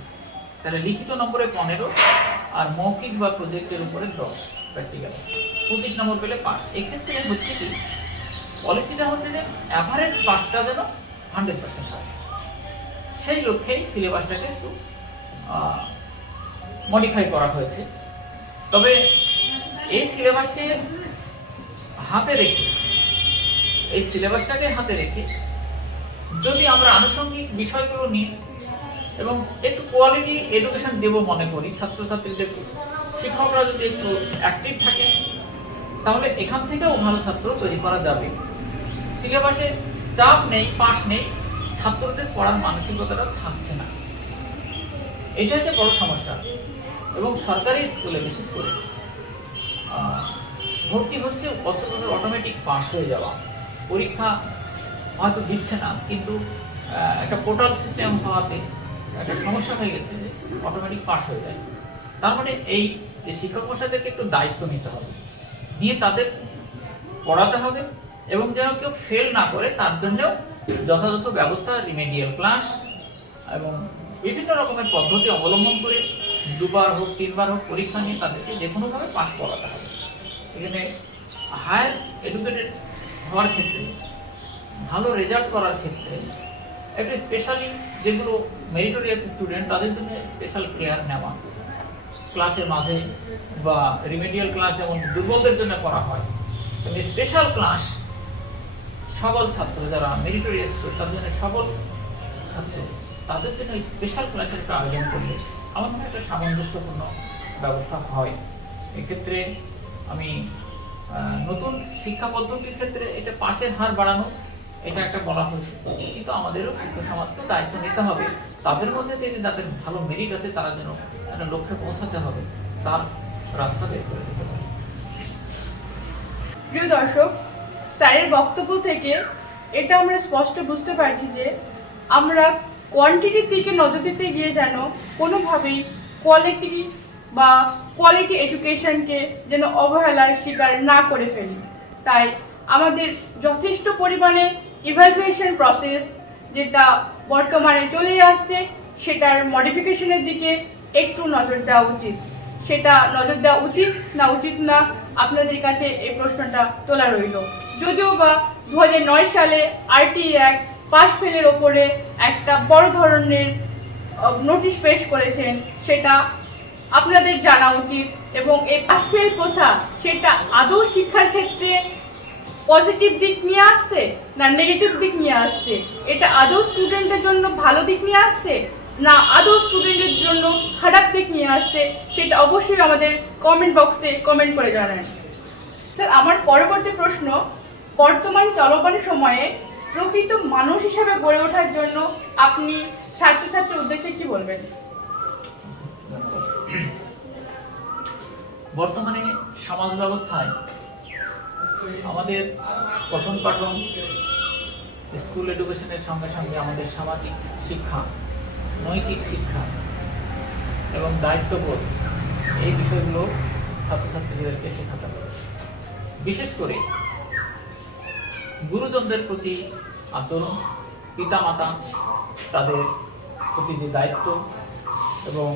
তাহলে লিখিত নম্বরে 15 আর মৌখিক বা প্রজেক্টের উপরে 10, প্র্যাকটিক্যাল 25 নম্বর পেলে পাস। এক্ষেত্রে হচ্ছে কি, পলিসিটা হচ্ছে যে অ্যাভারেজ পাসটা যেন 100% হয়, সেই লক্ষ্যেই সিলেবাসটাকে একটু মডিফাই করা হয়েছে। তবে এই সিলেবাসটাকে হাতে রেখে যদি আমরা আনুষঙ্গিক বিষয়গুলো নিই এবং একটু কোয়ালিটি এডুকেশন দেব মনে করি ছাত্রছাত্রীদের, শিক্ষকরা যদি একটু অ্যাক্টিভ থাকে তাহলে এখান থেকেও ভালো ছাত্র তৈরি করা যাবে। সিলেবাসে চাপ নেই, পাস নেই, ছাত্রদের পড়ার মানসিকতাটা থাকছে না, এটা হচ্ছে বড় সমস্যা। এবং সরকারি স্কুলে বিশেষ করে ভর্তি হচ্ছে বছর বছর অটোমেটিক পাস হয়ে যাওয়া, পরীক্ষা হয়তো দিচ্ছে না, কিন্তু একটা পোর্টাল সিস্টেম হওয়াতে একটা সমস্যা হয়ে গেছে যে অটোমেটিক পাস হয়ে যায়। তার মানে এই যে শিক্ষক মশাইদেরকে একটু দায়িত্ব নিতে হবে, নিয়ে তাদের পড়াতে হবে এবং যেন কেউ ফেল না করে তার জন্যও যথাযথ ব্যবস্থা, রিমেডিয়াল ক্লাস এবং বিভিন্ন রকমের পদ্ধতি অবলম্বন করে 2বার হোক 3বার হোক পরীক্ষা নিয়ে তাদেরকে যে কোনোভাবে পাস করাতে হবে। এখানে হায়ার এডুকেটেড হওয়ার ক্ষেত্রে, ভালো রেজাল্ট করার ক্ষেত্রে একটু স্পেশালি যেগুলো মেরিটোরিয়াস স্টুডেন্ট তাদের জন্য স্পেশাল কেয়ার নেওয়া, ক্লাসের মাঝে বা রিমেডিয়াল ক্লাস যেমন দুর্বলদের জন্য করা হয়, তেমনি স্পেশাল ক্লাস সবল ছাত্র যারা মেরিটোরিয়াস তাদের জন্য, সবল ছাত্র তাদের জন্য স্পেশাল ক্লাসের একটা আয়োজন করলে আমার মনে হয় একটা সামঞ্জস্যপূর্ণ ব্যবস্থা হয়। এক্ষেত্রে আমি নতুন শিক্ষা পদ্ধতির ক্ষেত্রে এটা পাশের হার বাড়ানো, এটা একটা বলা হয়েছে, কিন্তু আমাদেরও শিক্ষক সমাজকে দায়িত্ব নিতে হবে, তাদের মধ্যে থেকে যাদের ভালো মেরিট আছে তারা যেন একটা লক্ষ্যে পৌঁছাতে হবে, তার রাস্তা বের করে দিতে হবে। প্রিয় দর্শক, স্যারের বক্তব্য থেকে এটা আমরা স্পষ্ট বুঝতে পারছি যে আমরা কোয়ান্টিটির দিকে নজর দিতে গিয়ে যেন কোনোভাবেই কোয়ালিটি এডুকেশনকে যেন অবহেলার শিকার না করে ফেলি। তাই আমাদের যথেষ্ট পরিমাণে ইভ্যালুয়েশন প্রসেস যেটা বর্তমানে চলেই আসছে সেটার মডিফিকেশনের দিকে একটু নজর দেওয়া উচিত। সেটা নজর দেওয়া উচিত না আপনাদের কাছে এই প্রশ্নটা তোলা রইল। যদিও বা 2009 সালে RTE অ্যাক্ট পাস ফেলের ওপরে একটা বড় ধরনের নোটিশ পেশ করেছেন, সেটা আপনাদের জানা উচিত। এবং এই পাস ফেল প্রথা সেটা আদৌ শিক্ষার ক্ষেত্রে পজিটিভ দিক নিয়ে আসছে না নেগেটিভ দিক নিয়ে আসছে, এটা আদৌ স্টুডেন্টের জন্য ভালো দিক নিয়ে আসছে না আদৌ স্টুডেন্টের জন্য খারাপ দিক নিয়ে আসছে, সেটা অবশ্যই আমাদের কমেন্ট বক্সে কমেন্ট করে জানান। স্যার, আমার পরবর্তী প্রশ্ন, বর্তমান চলমান সময়ে প্রকৃত মানুষ হিসাবে গড়ে ওঠার জন্য আপনি ছাত্রছাত্রীর উদ্দেশ্যে কি বলবেন? বর্তমানে সমাজ ব্যবস্থায় আমাদের পঠন পাঠন, স্কুল এডুকেশনের সঙ্গে সঙ্গে আমাদের সামাজিক শিক্ষা, নৈতিক শিক্ষা এবং দায়িত্ববোধ, এই বিষয়গুলো ছাত্রছাত্রীদেরকে শেখাতে হবে। বিশেষ করে গুরুজনদের প্রতি আচরণ, পিতামাতা তাদের প্রতি যে দায়িত্ব, এবং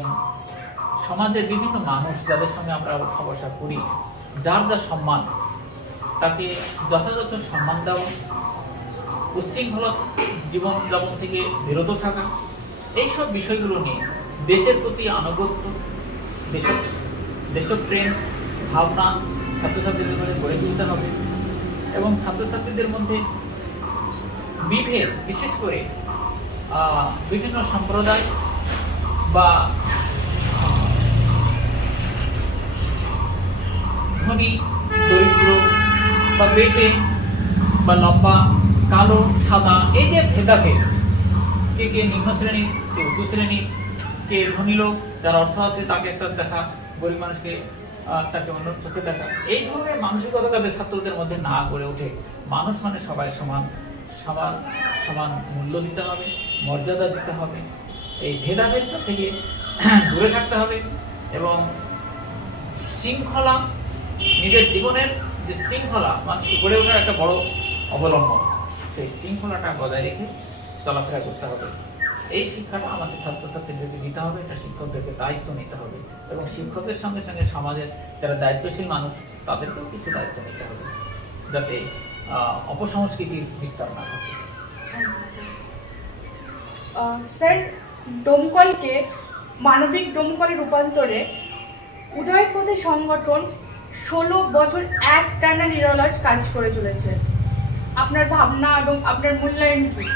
সমাজের বিভিন্ন মানুষ যাদের সঙ্গে আমরা ওঠা বসা করি, যার যা সম্মান, তাকে যথাযথ সম্মান দেওয়া, উচ্ছৃঙ্খলা জীবনযাপন থেকে বিরত থাকা, এইসব বিষয়গুলো নিয়ে দেশের প্রতি আনুগত্য, দেশপ্রেম ভাবনা ছাত্রছাত্রীদের মধ্যে গড়ে তুলতে হবে। এবং ছাত্রছাত্রীদের মধ্যে বিভেদ, বিশেষ করে বিভিন্ন সম্প্রদায় বা ধনী দরিদ্র বা বেটে বা লম্বা, কালো সাদা, এই যে ভেদাভেদ, কে কে নিম্ন শ্রেণীর, কে উচ্চ শ্রেণীর, কে ধনী লোক, যার অর্থ আছে তাকে একটা দেখা, গরিব মানুষকে তাকে অন্য চোখে দেখা, এই ধরনের মানসিকতা তাদের ছাত্রদের মধ্যে না গড়ে ওঠে। মানুষ মানে সবাই সমান, সবার সমান মূল্য দিতে হবে, মর্যাদা দিতে হবে, এই ভেদাভেদটা থেকে দূরে থাকতে হবে। এবং শৃঙ্খলা, নিজের জীবনের যে শৃঙ্খলা মানুষ গড়ে ওঠার একটা বড় অবলম্বন, সেই শৃঙ্খলাটা বজায় রেখে চলাফেরা করতে হবে। এই শিক্ষাটা আমাদের ছাত্রছাত্রীদেরকে দিতে হবে, এটা শিক্ষকদেরকে দায়িত্ব নিতে হবে। এবং শিক্ষকের সঙ্গে সঙ্গে সমাজের যারা দায়িত্বশীল মানুষ, তাদেরকেও কিছু দায়িত্ব নিতে হবে, যাতে অপসংস্কৃতির বিস্তার না ঘটে। স্যার, ডোমকলকে মানবিক দমকলে রূপান্তরে উদয়পথে সংগঠন 16 বছর একটানা নিরলস কাজ করে চলেছে। আপনার ভাবনা এবং আপনার মূল্যায়ন কি?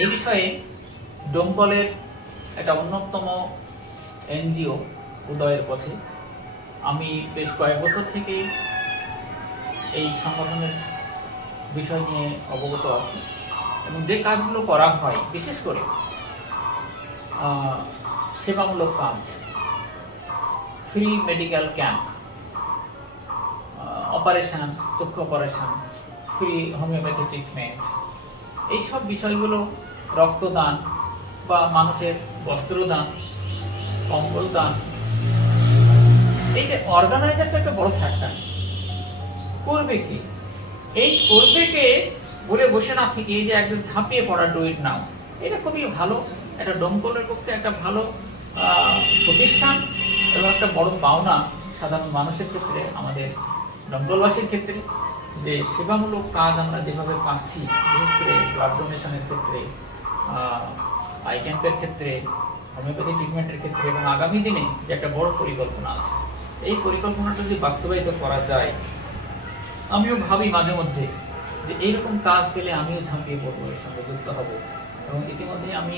এই বিষয়ে ডোমকলের একটা অন্যতম এনজিও উদয়ের পথে আমি বেশ কয়েক বছর থেকে এই সংগঠনের বিষয় নিয়ে অবগত আছি। এবং যে কাজগুলো করা হয়, বিশেষ করে সেবামূলক কাজ, ফ্রি মেডিকেল ক্যাম্প, অপারেশন, চক্ষু অপারেশন, ফ্রি হোমিওপ্যাথি ট্রিটমেন্ট, এইসব বিষয়গুলো, রক্তদান বা মানুষের বস্ত্রদান, কম্বল দান, এই যে অর্গানাইজারটা একটা বড় ফ্যাক্টর। করবে কি? এই করবেকে বলে বসে না থেকে এই যে একদম ঝাঁপিয়ে পড়া, ডু ইট নাও, এটা খুবই ভালো, একটা ডোমকলের পক্ষে একটা ভালো প্রতিষ্ঠান এবং একটা বড় পাওনা সাধারণ মানুষের ক্ষেত্রে, আমাদের ডোমকলবাসীর ক্ষেত্রে, যে সেবামূলক কাজ আমরা যেভাবে পাচ্ছি, বিশেষ করে ব্লাড ডোনেশনের ক্ষেত্রে, আই ক্যাম্পের ক্ষেত্রে, হোমিওপ্যাথি ট্রিটমেন্টের ক্ষেত্রে, এবং আগামী দিনে যে একটা বড় পরিকল্পনা আছে, এই পরিকল্পনাটা যদি বাস্তবায়িত করা যায়, আমিও ভাবি মাঝে মধ্যে যে এইরকম কাজ পেলে আমিও ঝাঁপিয়ে পড়বো, এর সঙ্গে যুক্ত হব। এবং ইতিমধ্যে আমি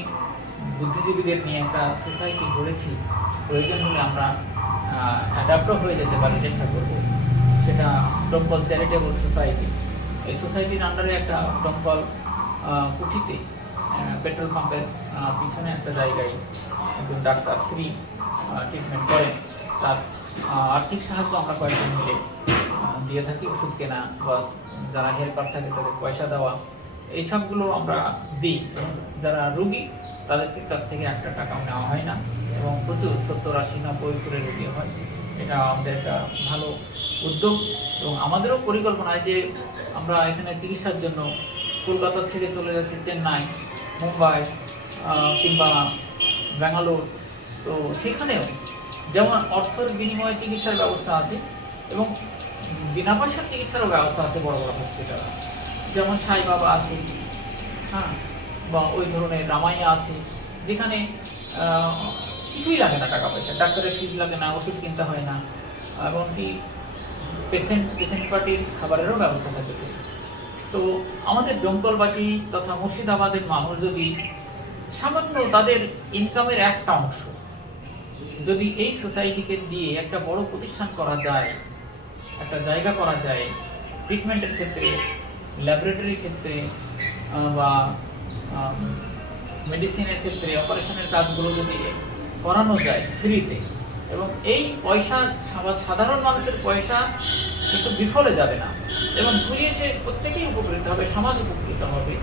বুদ্ধিজীবীদের নিয়ে একটা সোসাইটি গড়েছি, প্রয়োজন হলে আমরা অ্যাডাপ্টও হয়ে যেতে পারি, চেষ্টা করব। সেটা ডোমকল চ্যারিটেবল সোসাইটি। এই সোসাইটির আন্ডারে একটা ডোমকল কুঠিতে, পেট্রোল পাম্পের পিছনে একটা জায়গায় একজন ডাক্তার ফ্রি ট্রিটমেন্ট করেন। তার আর্থিক সাহায্য আমরা কয়েকজন মিলে দিয়ে থাকি, ওষুধ কেনা বা যারা হেল্পার থাকে তাদের পয়সা দেওয়া, এইসবগুলো আমরা দিই। এবং যারা রুগী তাদের কাছ থেকে একটা টাকাও নেওয়া হয় না, এবং প্রচুর 70-80-90 করে রুগী হয়। এটা আমাদের একটা ভালো উদ্যোগ। এবং আমাদেরও পরিকল্পনা যে আমরা এখানে চিকিৎসার জন্য কলকাতা ছেড়ে চলে যাচ্ছি চেন্নাই, মুম্বাই কিংবা ব্যাঙ্গালোর। তো সেখানেও যেমন অর্থের বিনিময়ে চিকিৎসার ব্যবস্থা আছে, এবং বিনা পয়সার চিকিৎসারও ব্যবস্থা আছে বড় বড় হসপিটালে, যেমন সাই বাবা আছে, হ্যাঁ, বা ওই ধরনের রামাইয়া আছে, যেখানে কিছুই লাগে না টাকা পয়সা, ডাক্তারের ফিস লাগে না, ওষুধ কিনতে হয় না, এমনকি পেশেন্ট পার্টির খাবারেরও ব্যবস্থা থাকে। তো আমাদের ডোমকলবাসী তথা মুর্শিদাবাদের মানুষ যদি সামান্য তাদের ইনকামের একটা অংশ যদি এই সোসাইটিকে দিয়ে একটা বড় প্রতিষ্ঠান করা যায়, একটা জায়গা করা যায়, ট্রিটমেন্টের ক্ষেত্রে, ল্যাবরেটরির ক্ষেত্রে বা মেডিসিনের ক্ষেত্রে, অপারেশনের কাজগুলো যদি করানো যায় ফ্রিতে, এবং এই পয়সা সাধারণ মানুষের পয়সা কিন্তু বিফলে যাবে না, এবং ঘুরিয়ে সে প্রত্যেকেই উপকৃত হবে, সমাজ উপকৃত হবে।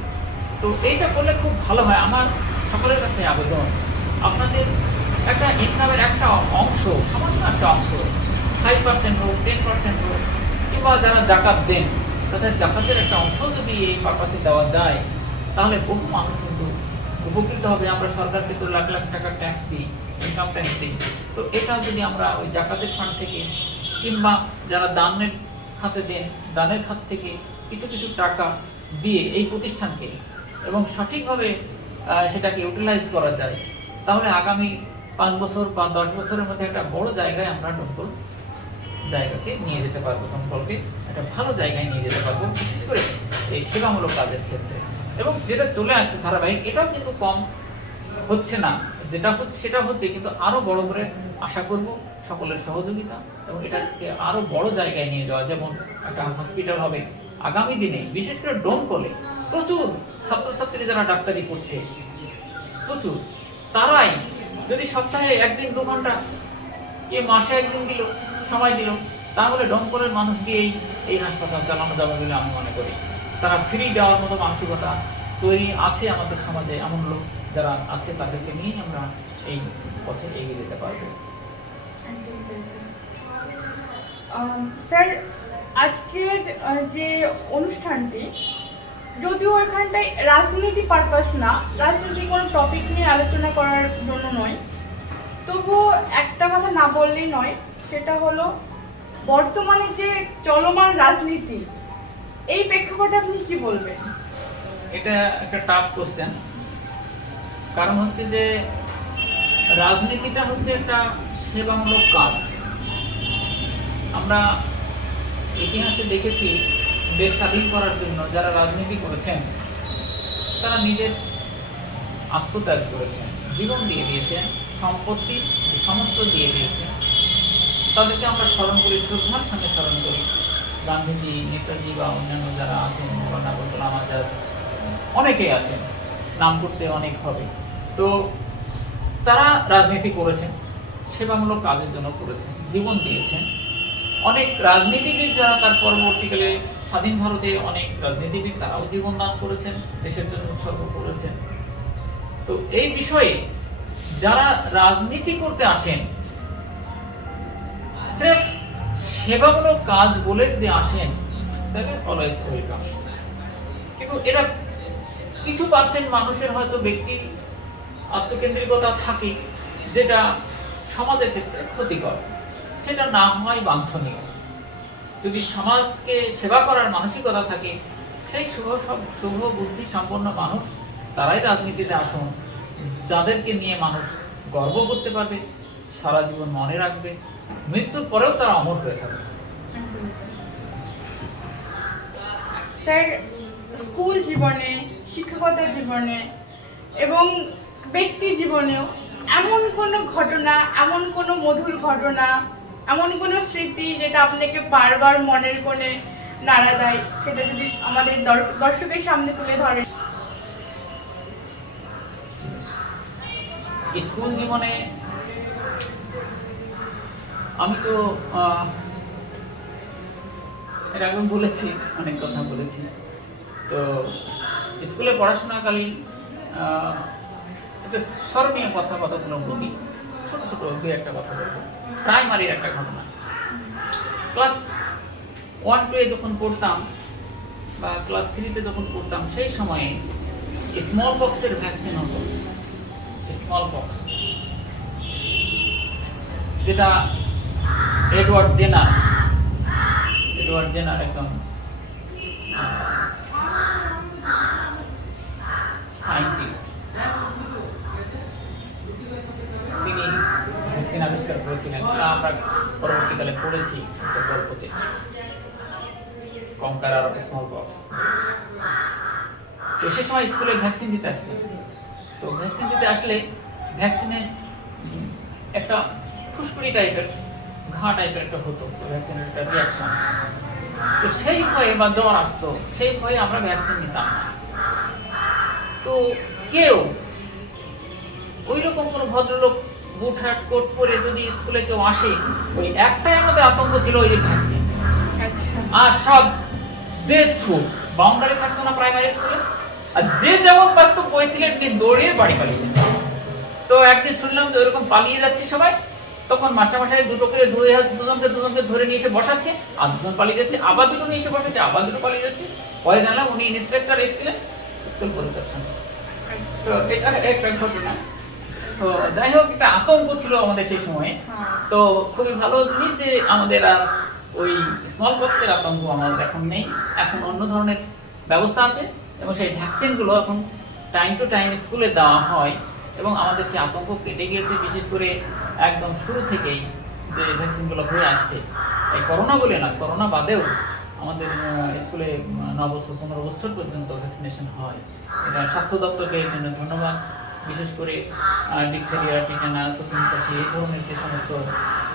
তো এইটা করলে খুব ভালো হয়। আমার সকলের কাছে আবেদন, আপনাদের একটা ইনকামের একটা অংশ, সামান্য একটা অংশ, 5% হোক, 10% হোক, কিংবা যারা জাকাত দেন তাদের জাকাতের একটা অংশ যদি এই পারপাসে দেওয়া যায়, তাহলে বহু মানুষ কিন্তু উপকৃত হবে। আমরা সরকারকে তো লাখ লাখ টাকা ট্যাক্স দিই, ইনকাম ট্যাক্স দিই। তো এটা যদি আমরা ওই জাকাতের ফান্ড থেকে, কিংবা যারা দানের খাতে দেন, দানের খাত থেকে কিছু কিছু টাকা দিয়ে এই প্রতিষ্ঠানকে এবং সঠিকভাবে সেটাকে ইউটিলাইজ করা যায়, তাহলে আগামী 5 বছর বা 10 বছরের মধ্যে একটা বড় জায়গায় আমরা ডমকল জায়গাকে নিয়ে যেতে পারবো, দমকলকে একটা ভালো জায়গায় নিয়ে যেতে পারবো, বিশেষ করে এই সেবামূলক কাজের ক্ষেত্রে। এবং যেটা চলে আসছে ধারাবাহিক, এটাও কিন্তু কম হচ্ছে না, যেটা হচ্ছে সেটা হচ্ছে, কিন্তু আরো বড় করে আশা করব সকলের সহযোগিতা এবং এটাকে আরো বড় জায়গায় নিয়ে যাওয়া। যেমন একটা হসপিটাল হবে আগামী দিনে, বিশেষ করে ডমকলে প্রচুর ছাত্রছাত্রী যারা ডাক্তারি পড়ছে, প্রচুর, তারাই যদি সপ্তাহে 1 দিন 2 ঘন্টা, এ মাসে 1 দিন দিল, সময় দিল, তাহলে ডমকলের মানুষ দিয়েই এই হাসপাতাল চালানো যাবে বলে আমি মনে করি। তারা ফ্রি দেওয়ার মতো মানসিকতা তৈরি আছে আমাদের সমাজে, এমন লোক যারা আছে তাদেরকে নিয়েই আমরা এই পথে এগিয়ে যেতে পারবো। স্যার, আজকের যে অনুষ্ঠানটি, যদিও এখানটায় রাজনীতি পারপাস না, রাজনীতি কোনো টপিক নিয়ে আলোচনা করার জন্য নয়, তবুও একটা কথা না বললেই নয়, সেটা হলো বর্তমানে যে চলমান রাজনীতি, এই প্রেক্ষাপটে আপনি কি বলবেন? এটা একটা টাফ কোশ্চেন, কারণ হচ্ছে যে রাজনীতিটা হচ্ছে একটা সেবামূলক কাজ। আমরা ইতিহাসে দেখেছি দেশ স্বাধীন করার জন্য যারা রাজনীতি করেছেন তারা নিজের আত্মত্যাগ করেছেন, জীবন দিয়ে দিয়েছেন, সম্পত্তি সমস্ত দিয়ে দিয়েছেন। তাদেরকে আমরা স্মরণ করি, শ্রদ্ধার সঙ্গে স্মরণ করি। গান্ধীজি, নেতাজি বা অন্যান্য যারা আছেন, মৌলানা আবুল কালাম আজাদ, অনেকেই আছেন, নাম করতে অনেক হবে। তো তারা রাজনীতি করেছেন, সেবামূলক কাজের জন্য করেছেন, জীবন দিয়েছেন। অনেক রাজনীতিবিদ যারা তার পরবর্তীকালে স্বাধীন ভারতে অনেক রাজনীতিবিদ তারাও জীবন দান করেছেন, দেশের জন্য উৎসর্গ করেছেন। তো এই বিষয়ে যারা রাজনীতি করতে আসেন স্রেফ সেবামূলক কাজ বলে যদি আসেন, অলওয়েজ ওয়েলকাম। কিন্তু এটা কিছু পার্সেন্ট মানুষের হয়তো ব্যক্তি আত্মকেন্দ্রিকতা থাকে, যেটা সমাজের ক্ষেত্রে ক্ষতিকর, সেটা না হয় বাঞ্ছনীয়। যদি সমাজকে সেবা করার মানসিকতা থাকে, সেই শুভ বুদ্ধি সম্পন্ন মানুষ তারাই রাজনীতিতে আসুন, যাদেরকে নিয়ে মানুষ গর্ব করতে পারবে, সারা জীবন মনে রাখবে, মৃত্যুর পরেও তারা অমর হয়ে থাকবে। স্যার, স্কুল জীবনে, শিক্ষকতা জীবনে এবং ব্যক্তি জীবনেও এমন কোনো ঘটনা, এমন কোনো মধুর ঘটনা, এমন কোনো স্মৃতি যেটা আপনাকে বারবার মনের কোণে নাড়া দেয়, সেটা যদি আমাদের দর্শকের সামনে তুলে ধরেন। স্কুল জীবনে আমি তো এর আগে বলেছি, অনেক কথা বলেছি। তো স্কুলে পড়াশোনাকালীন একটা স্মরণীয় কথা কতগুলো বলি, ছোট ছোট 2-1টা কথা বলবো। প্রাইমারির একটা ঘটনা। ক্লাস 1-2 যখন পড়তাম বা ক্লাস 3-তে যখন পড়তাম, সেই সময়ে স্মল পক্সের ভ্যাকসিন হতো। স্মল পক্স, যেটা এডওয়ার্ড জেনার একদম সায়েন্টিস্ট, তিনি ভ্যাকসিন আবিষ্কার করেছিলেন। তা আমরা পরবর্তীকালে পড়েছি গল্পতে, কনকারার অফ স্মল পক্স। তো সে সময় স্কুলে ভ্যাকসিন দিতে আসতেন। তো ভ্যাকসিন দিতে আসলে ভ্যাকসিনে একটা ফুসকুড়ি টাইপের, ঘা টাইপের একটা হতো, ভ্যাকসিনের একটা রিয়াকশন। তো সেই ভয়ে বা জ্বর আসতো, সেই ভয়ে আমরা ভ্যাকসিন নিতাম না। তো কেউ ওই রকম কোনো ভদ্রলোক বুট হ্যাট কোট পরে যদি স্কুলে কেউ আসে, ওই একটাই আমাদের আতঙ্ক ছিল, ওই যে ভ্যাকসিন। আর সব ডেড ছুট, বাউন্ডারি থাকতো না প্রাইমারি স্কুলে, আর যে যেমন পারতো বই সিলেট নিয়ে দৌড়িয়ে বাড়ি পালিয়ে যেত। তো একদিন শুনলাম যে ওরকম পালিয়ে যাচ্ছে সবাই, তখন মাস্টারমশাই দুজনকে ধরে নিয়ে এসে বসাচ্ছে, আর দুজন পালিয়ে যাচ্ছে, আবার দুটো নিয়ে এসে বসাচ্ছে, আবার দুটো পালিয়ে যাচ্ছে। পরে জানলাম উনি ইন্সপেক্টর এসেছিলেন স্কুল পরিদর্শন। তো এটা একটা ঘটনা। তো যাই হোক, একটা আতঙ্ক ছিল আমাদের সেই সময়ে। তো খুবই ভালো জিনিস যে আমাদের আর ওই স্মল পক্সের আতঙ্ক আমাদের এখন নেই, এখন অন্য ধরনের ব্যবস্থা আছে এবং সেই ভ্যাকসিনগুলো এখন টাইম টু টাইম স্কুলে দেওয়া হয় এবং আমাদের সেই আতঙ্ক কেটে গিয়েছে। বিশেষ করে একদম শুরু থেকেই যে ভ্যাকসিনগুলো হয়ে আসছে, এই করোনা বলে না, করোনা বাদেও আমাদের স্কুলে 9 বছর 15 বছর পর্যন্ত ভ্যাকসিনেশন হয়। এটা স্বাস্থ্য দপ্তরকে এই জন্য ধন্যবাদ। বিশেষ করে ডিপথেরিয়া, টিটানাস, কাশি এই ধরনের যে সমস্ত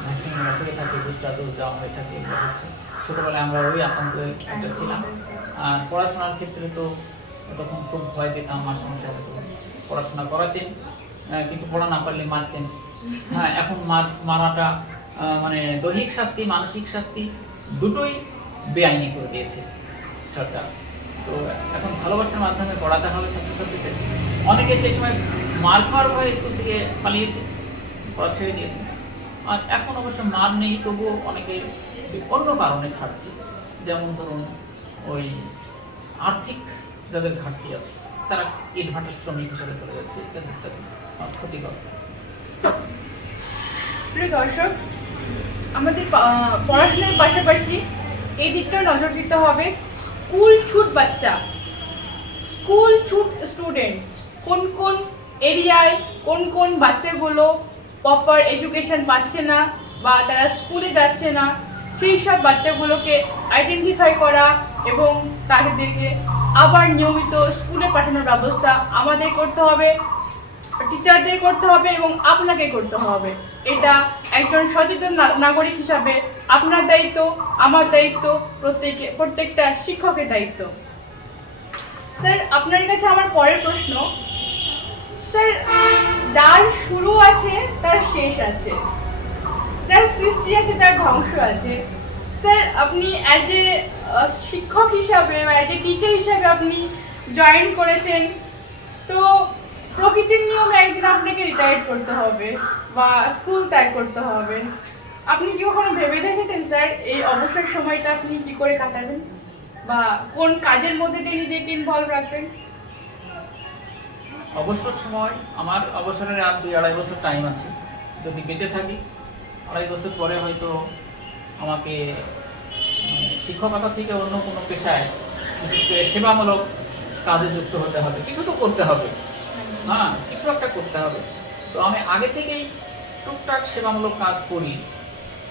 ভ্যাকসিনগুলো হয়ে থাকে, বুস্টার ডোজ দেওয়া হয়ে থাকে, এগুলো হচ্ছে। ছোটোবেলায় আমরা ওই আতঙ্কে একটা ছিলাম। আর পড়াশোনার ক্ষেত্রে তো তখন খুব ভয় পেতাম, মাস্টারমশাই পড়াশোনা করাতেন, কিন্তু পড়া না পারলে মারতেন। হ্যাঁ, এখন মারাটা মানে দৈহিক শাস্তি, মানসিক শাস্তি দুটোই বেআইনি করে দিয়েছে সরকার। তো এখন ভালোবাসার মাধ্যমে পড়াতে হবে ছাত্রছাত্রীদের। অনেকে সেই সময় মার খাওয়ার ভয়ে স্কুল থেকে পালিয়েছে, পড়া ছেড়ে দিয়েছে। আর এখন অবশ্য মার নেই, তবুও অনেকে অন্য কারণে ছাড়ছে। যেমন ধরুন ওই আর্থিক যাদের ঘাটতি আছে, তারা ইটভাটার শ্রমিক হিসেবে চলে যাচ্ছে, ইত্যাদি ইত্যাদি ক্ষতিকর। প্রিয় দর্শক, আমাদের পড়াশোনার পাশাপাশি এই দিকটাও নজর দিতে হবে। স্কুল ছুট বাচ্চা, স্কুল ছুট স্টুডেন্ট, কোন কোন এরিয়ায় কোন কোন বাচ্চাগুলো প্রপার এডুকেশন পাচ্ছে না বা তারা স্কুলে যাচ্ছে না, সেই সব বাচ্চাগুলোকে আইডেন্টিফাই করা এবং তাদেরকে আবার নিয়মিত স্কুলে পাঠানোর ব্যবস্থা আমাদের করতে হবে, টিচারদের করতে হবে এবং আপনাকে করতে হবে। এটা একজন সচেতন নাগরিক হিসাবে আপনার দায়িত্ব, আমার দায়িত্ব, প্রত্যেকটা শিক্ষকের দায়িত্ব। স্যার, আপনার কাছে আমার পরের প্রশ্ন। স্যার, যার শুরু আছে তার শেষ আছে, যার সৃষ্টি আছে তার ধ্বংস আছে। স্যার, আপনি অ্যাজ এ শিক্ষক হিসাবে বা অ্যাজ এ টিচার হিসাবে আপনি জয়েন করেছেন, তো প্রকৃতির নিয়মে একদিন আপনাকে রিটায়ার করতে হবে বা স্কুল ত্যাগ করতে হবে। আপনি কি কখনো ভেবে দেখেছেন স্যার এই অবসর সময়টা আপনি কি করে কাটাবেন বা কোন কাজের মধ্যে দিয়ে নিজেকে ইনভলভ রাখবেন? অবসর সময় আমার অবসরের আর 2-2.5 বছর টাইম আছে। যদি বেঁচে থাকি 2.5 বছর পরে হয়তো আমাকে শিক্ষকতা থেকে অন্য কোনো পেশায়, বিশেষ করে সেবামূলক কাজে যুক্ত হতে হবে। কিছু তো করতে হবে, হ্যাঁ, কিছু একটা করতে হবে। তো আমি আগে থেকেই টুকটাক সেবামূলক কাজ করি,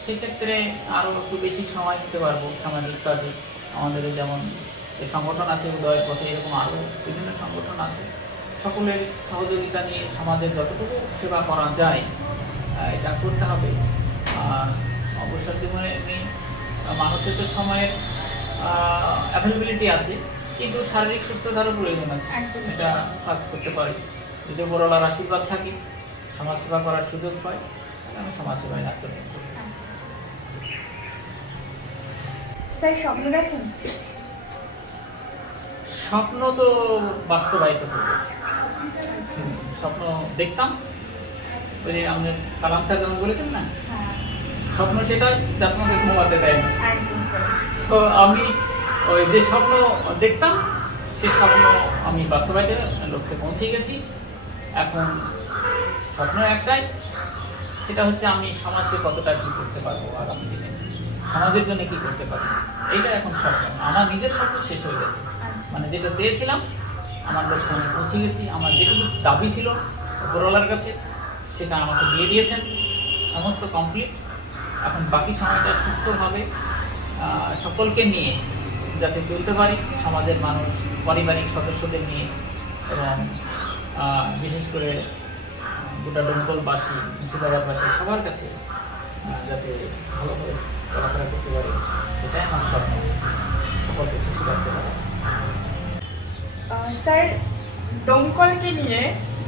সেক্ষেত্রে আরও একটু বেশি সময় দিতে পারবো সামাজিক কাজে। আমাদের যেমন এই সংগঠন আছে উদয়ের পথে, এরকম আরও বিভিন্ন সংগঠন আছে। সকলের সহযোগিতা নিয়ে সমাজের যতটুকু সেবা করা যায় এটা করতে হবে। আর অবসর জীবনে এমনি মানুষের তো সময়ের অ্যাভেলেবিলিটি আছে, কিন্তু শারীরিক সুস্থতারও প্রয়োজন আছে। এটা কাজ করতে পারি যদি বড়লার আশীর্বাদ থাকে, সমাজসেবা করার সুযোগ পাই, আমি সমাজসেবায় আত্মনিয়োগ করি। স্যার, স্বপ্ন দেখেন? স্বপ্ন তো বাস্তবায়িত হয়ে গেছে। স্বপ্ন দেখতাম, ওই যে আমাদের কালাম স্যার যেমন বলেছেন না, স্বপ্ন সেটা যা তোমাকে ঘুমাতে দেয় না। তো আমি ওই যে স্বপ্ন দেখতাম, সে স্বপ্ন আমি বাস্তবায়িত লক্ষ্যে পৌঁছে গেছি। এখন স্বপ্ন একটাই, সেটা হচ্ছে আমি সমাজকে কতটা কী করতে পারবো, আগামী দিনে সমাজের জন্য কী করতে পারবো, এইটা এখন স্বপ্ন। আমার নিজের স্বপ্ন শেষ হয়ে গেছে, মানে যেটা চেয়েছিলাম আমার লক্ষ্যে আমি পৌঁছে গেছি। আমার যেটুকু দাবি ছিল উপরওয়ালার কাছে সেটা আমাকে দিয়ে দিয়েছেন, সমস্ত কমপ্লিট। এখন বাকি সময়টা সুস্থভাবে সকলকে নিয়ে যাতে চলতে পারি, সমাজের মানুষ, পারিবারিক সদস্যদের নিয়ে, এবং বিশেষ করে গোটা ডোমকলবাসী, মুর্শিদাবাদবাসী সবার কাছে যাতে ভালোভাবে চলাফেরা করতে পারি, এটাই আমার স্বপ্ন, সকলকে খুশি রাখতে পারি। স্যার, ডোমকলকে নিয়ে,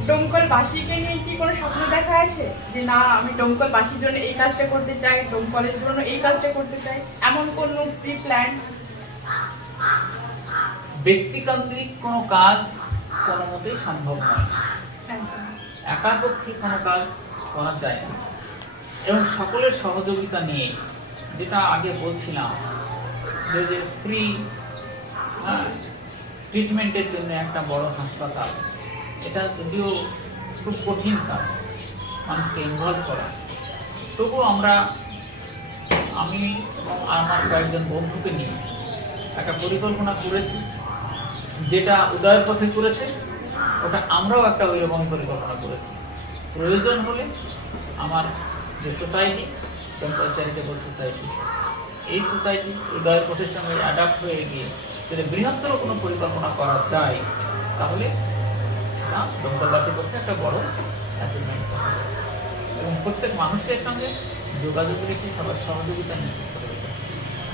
ডোমকলবাসীকে নিয়ে কি কোনো স্বপ্ন দেখা আছে যে না আমি ডোমকলবাসীর জন্য এই কাজটা করতে চাই, ডোমকলের জন্য এই কাজটা করতে চাই, এমন কোনো প্রি প্ল্যান? ব্যক্তিকেন্দ্রিক কোনো কাজ কোনো মতেই সম্ভব নয়। একার পক্ষে কোনো কাজ করা যায় না এবং সকলের সহযোগিতা নিয়ে, যেটা আগে বলছিলাম যে ফ্রি ট্রিটমেন্টের জন্য একটা বড় হাসপাতাল, এটা যদিও খুব কঠিন কাজ মানুষকে ইনভলভ করা, তবুও আমি এবং আমার কয়েকজন বন্ধুকে নিয়ে একটা পরিকল্পনা করেছি, যেটা উদয়ের পথে করেছে ওটা আমরাও একটা ওইরকমই পরিকল্পনা করেছি। প্রয়োজন হলে আমার যে সোসাইটি, টেম্পল চ্যারিটেবল সোসাইটি, এই সোসাইটি উদয়ের পথের সঙ্গে অ্যাডাপ্ট হয়ে গিয়ে যদি বৃহত্তর কোনো পরিকল্পনা করা যায়, তাহলে দমকলবাসীর পক্ষে একটা বড় অ্যাচিভমেন্ট হবে এবং প্রত্যেক মানুষের সঙ্গে যোগাযোগ রেখে সবার সহযোগিতা নিয়ে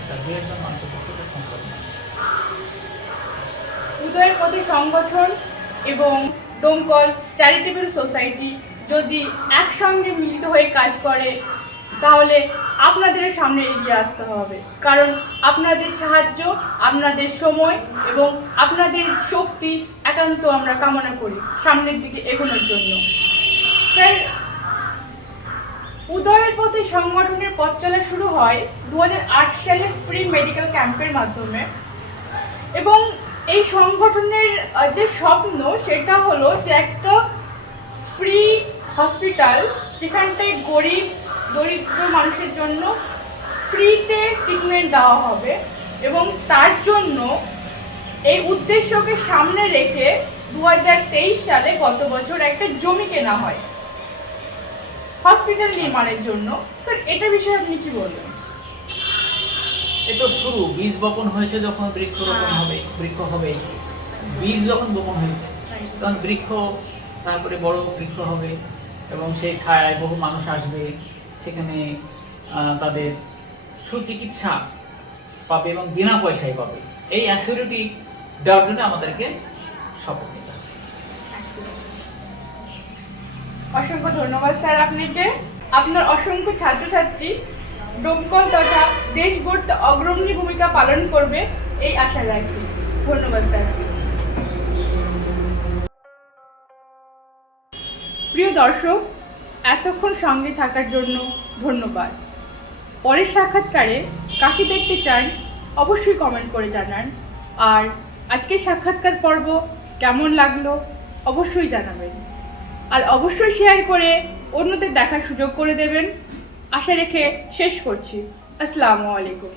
তা দু একজন মানুষের পক্ষে সম্ভব নয়। উদয়ের পথে সংগঠন এবং দমকল চ্যারিটেবল সোসাইটি যদি একসঙ্গে মিলিত হয়ে কাজ করে, তাহলে আপনাদের সামনে এগিয়ে আসতে হবে, কারণ আপনাদের সাহায্য, আপনাদের সময় এবং আপনাদের শক্তি একান্ত আমরা কামনা করি সামনের দিকে এগোনোর জন্য। স্যার, উদয়ের পথে সংগঠনের পথ চলা শুরু হয় 2008 সালে ফ্রি মেডিকেল ক্যাম্পের মাধ্যমে, এবং এই সংগঠনের যে স্বপ্ন সেটা হলো যে একটা ফ্রি হসপিটাল, যেখানটায় গরিব দরিদ্র মানুষের জন্য ফ্রিতে ট্রিটমেন্ট দেওয়া হবে, এবং তার জন্য এই উদ্দেশ্যকে সামনে রেখে 2023 সালে গত বছর একটা জমি কেনা হয় হসপিটাল নির্মাণের জন্য। স্যার, এটা বিষয়ে আপনি কি বলবেন? এ তো শুরু, বীজ বপন হয়েছে, যখন বৃক্ষরোপণ হবে, বৃক্ষ হবে। বীজ যখন বপন হয়েছে তখন বৃক্ষ, তারপরে বড় বৃক্ষ হবে এবং সেই ছায়ায় বহু মানুষ আসবে, সেখানে তাদের সুচিকিৎসা পাবে এবং বিনা পয়সায় পাবে। এই অ্যাসিউরিটি দেওয়ার জন্য আমাদেরকে শপথ নিতে হবে। অসংখ্য ধন্যবাদ স্যার আপনাকে। আপনার অসংখ্য ছাত্রছাত্রী দমকল তথা দেশ গড়তে অগ্রণী ভূমিকা পালন করবে এই আশা রাখি। ধন্যবাদ স্যার। প্রিয় দর্শক, এতক্ষণ সঙ্গে থাকার জন্য ধন্যবাদ। পরের সাক্ষাৎকারে কাকে দেখতে চান অবশ্যই কমেন্ট করে জানান, আর আজকের সাক্ষাৎকার পর্ব কেমন লাগলো অবশ্যই জানাবেন, আর অবশ্যই শেয়ার করে অন্যদের দেখার সুযোগ করে দেবেন। আশা রেখে শেষ করছি। আসসালামু আলাইকুম।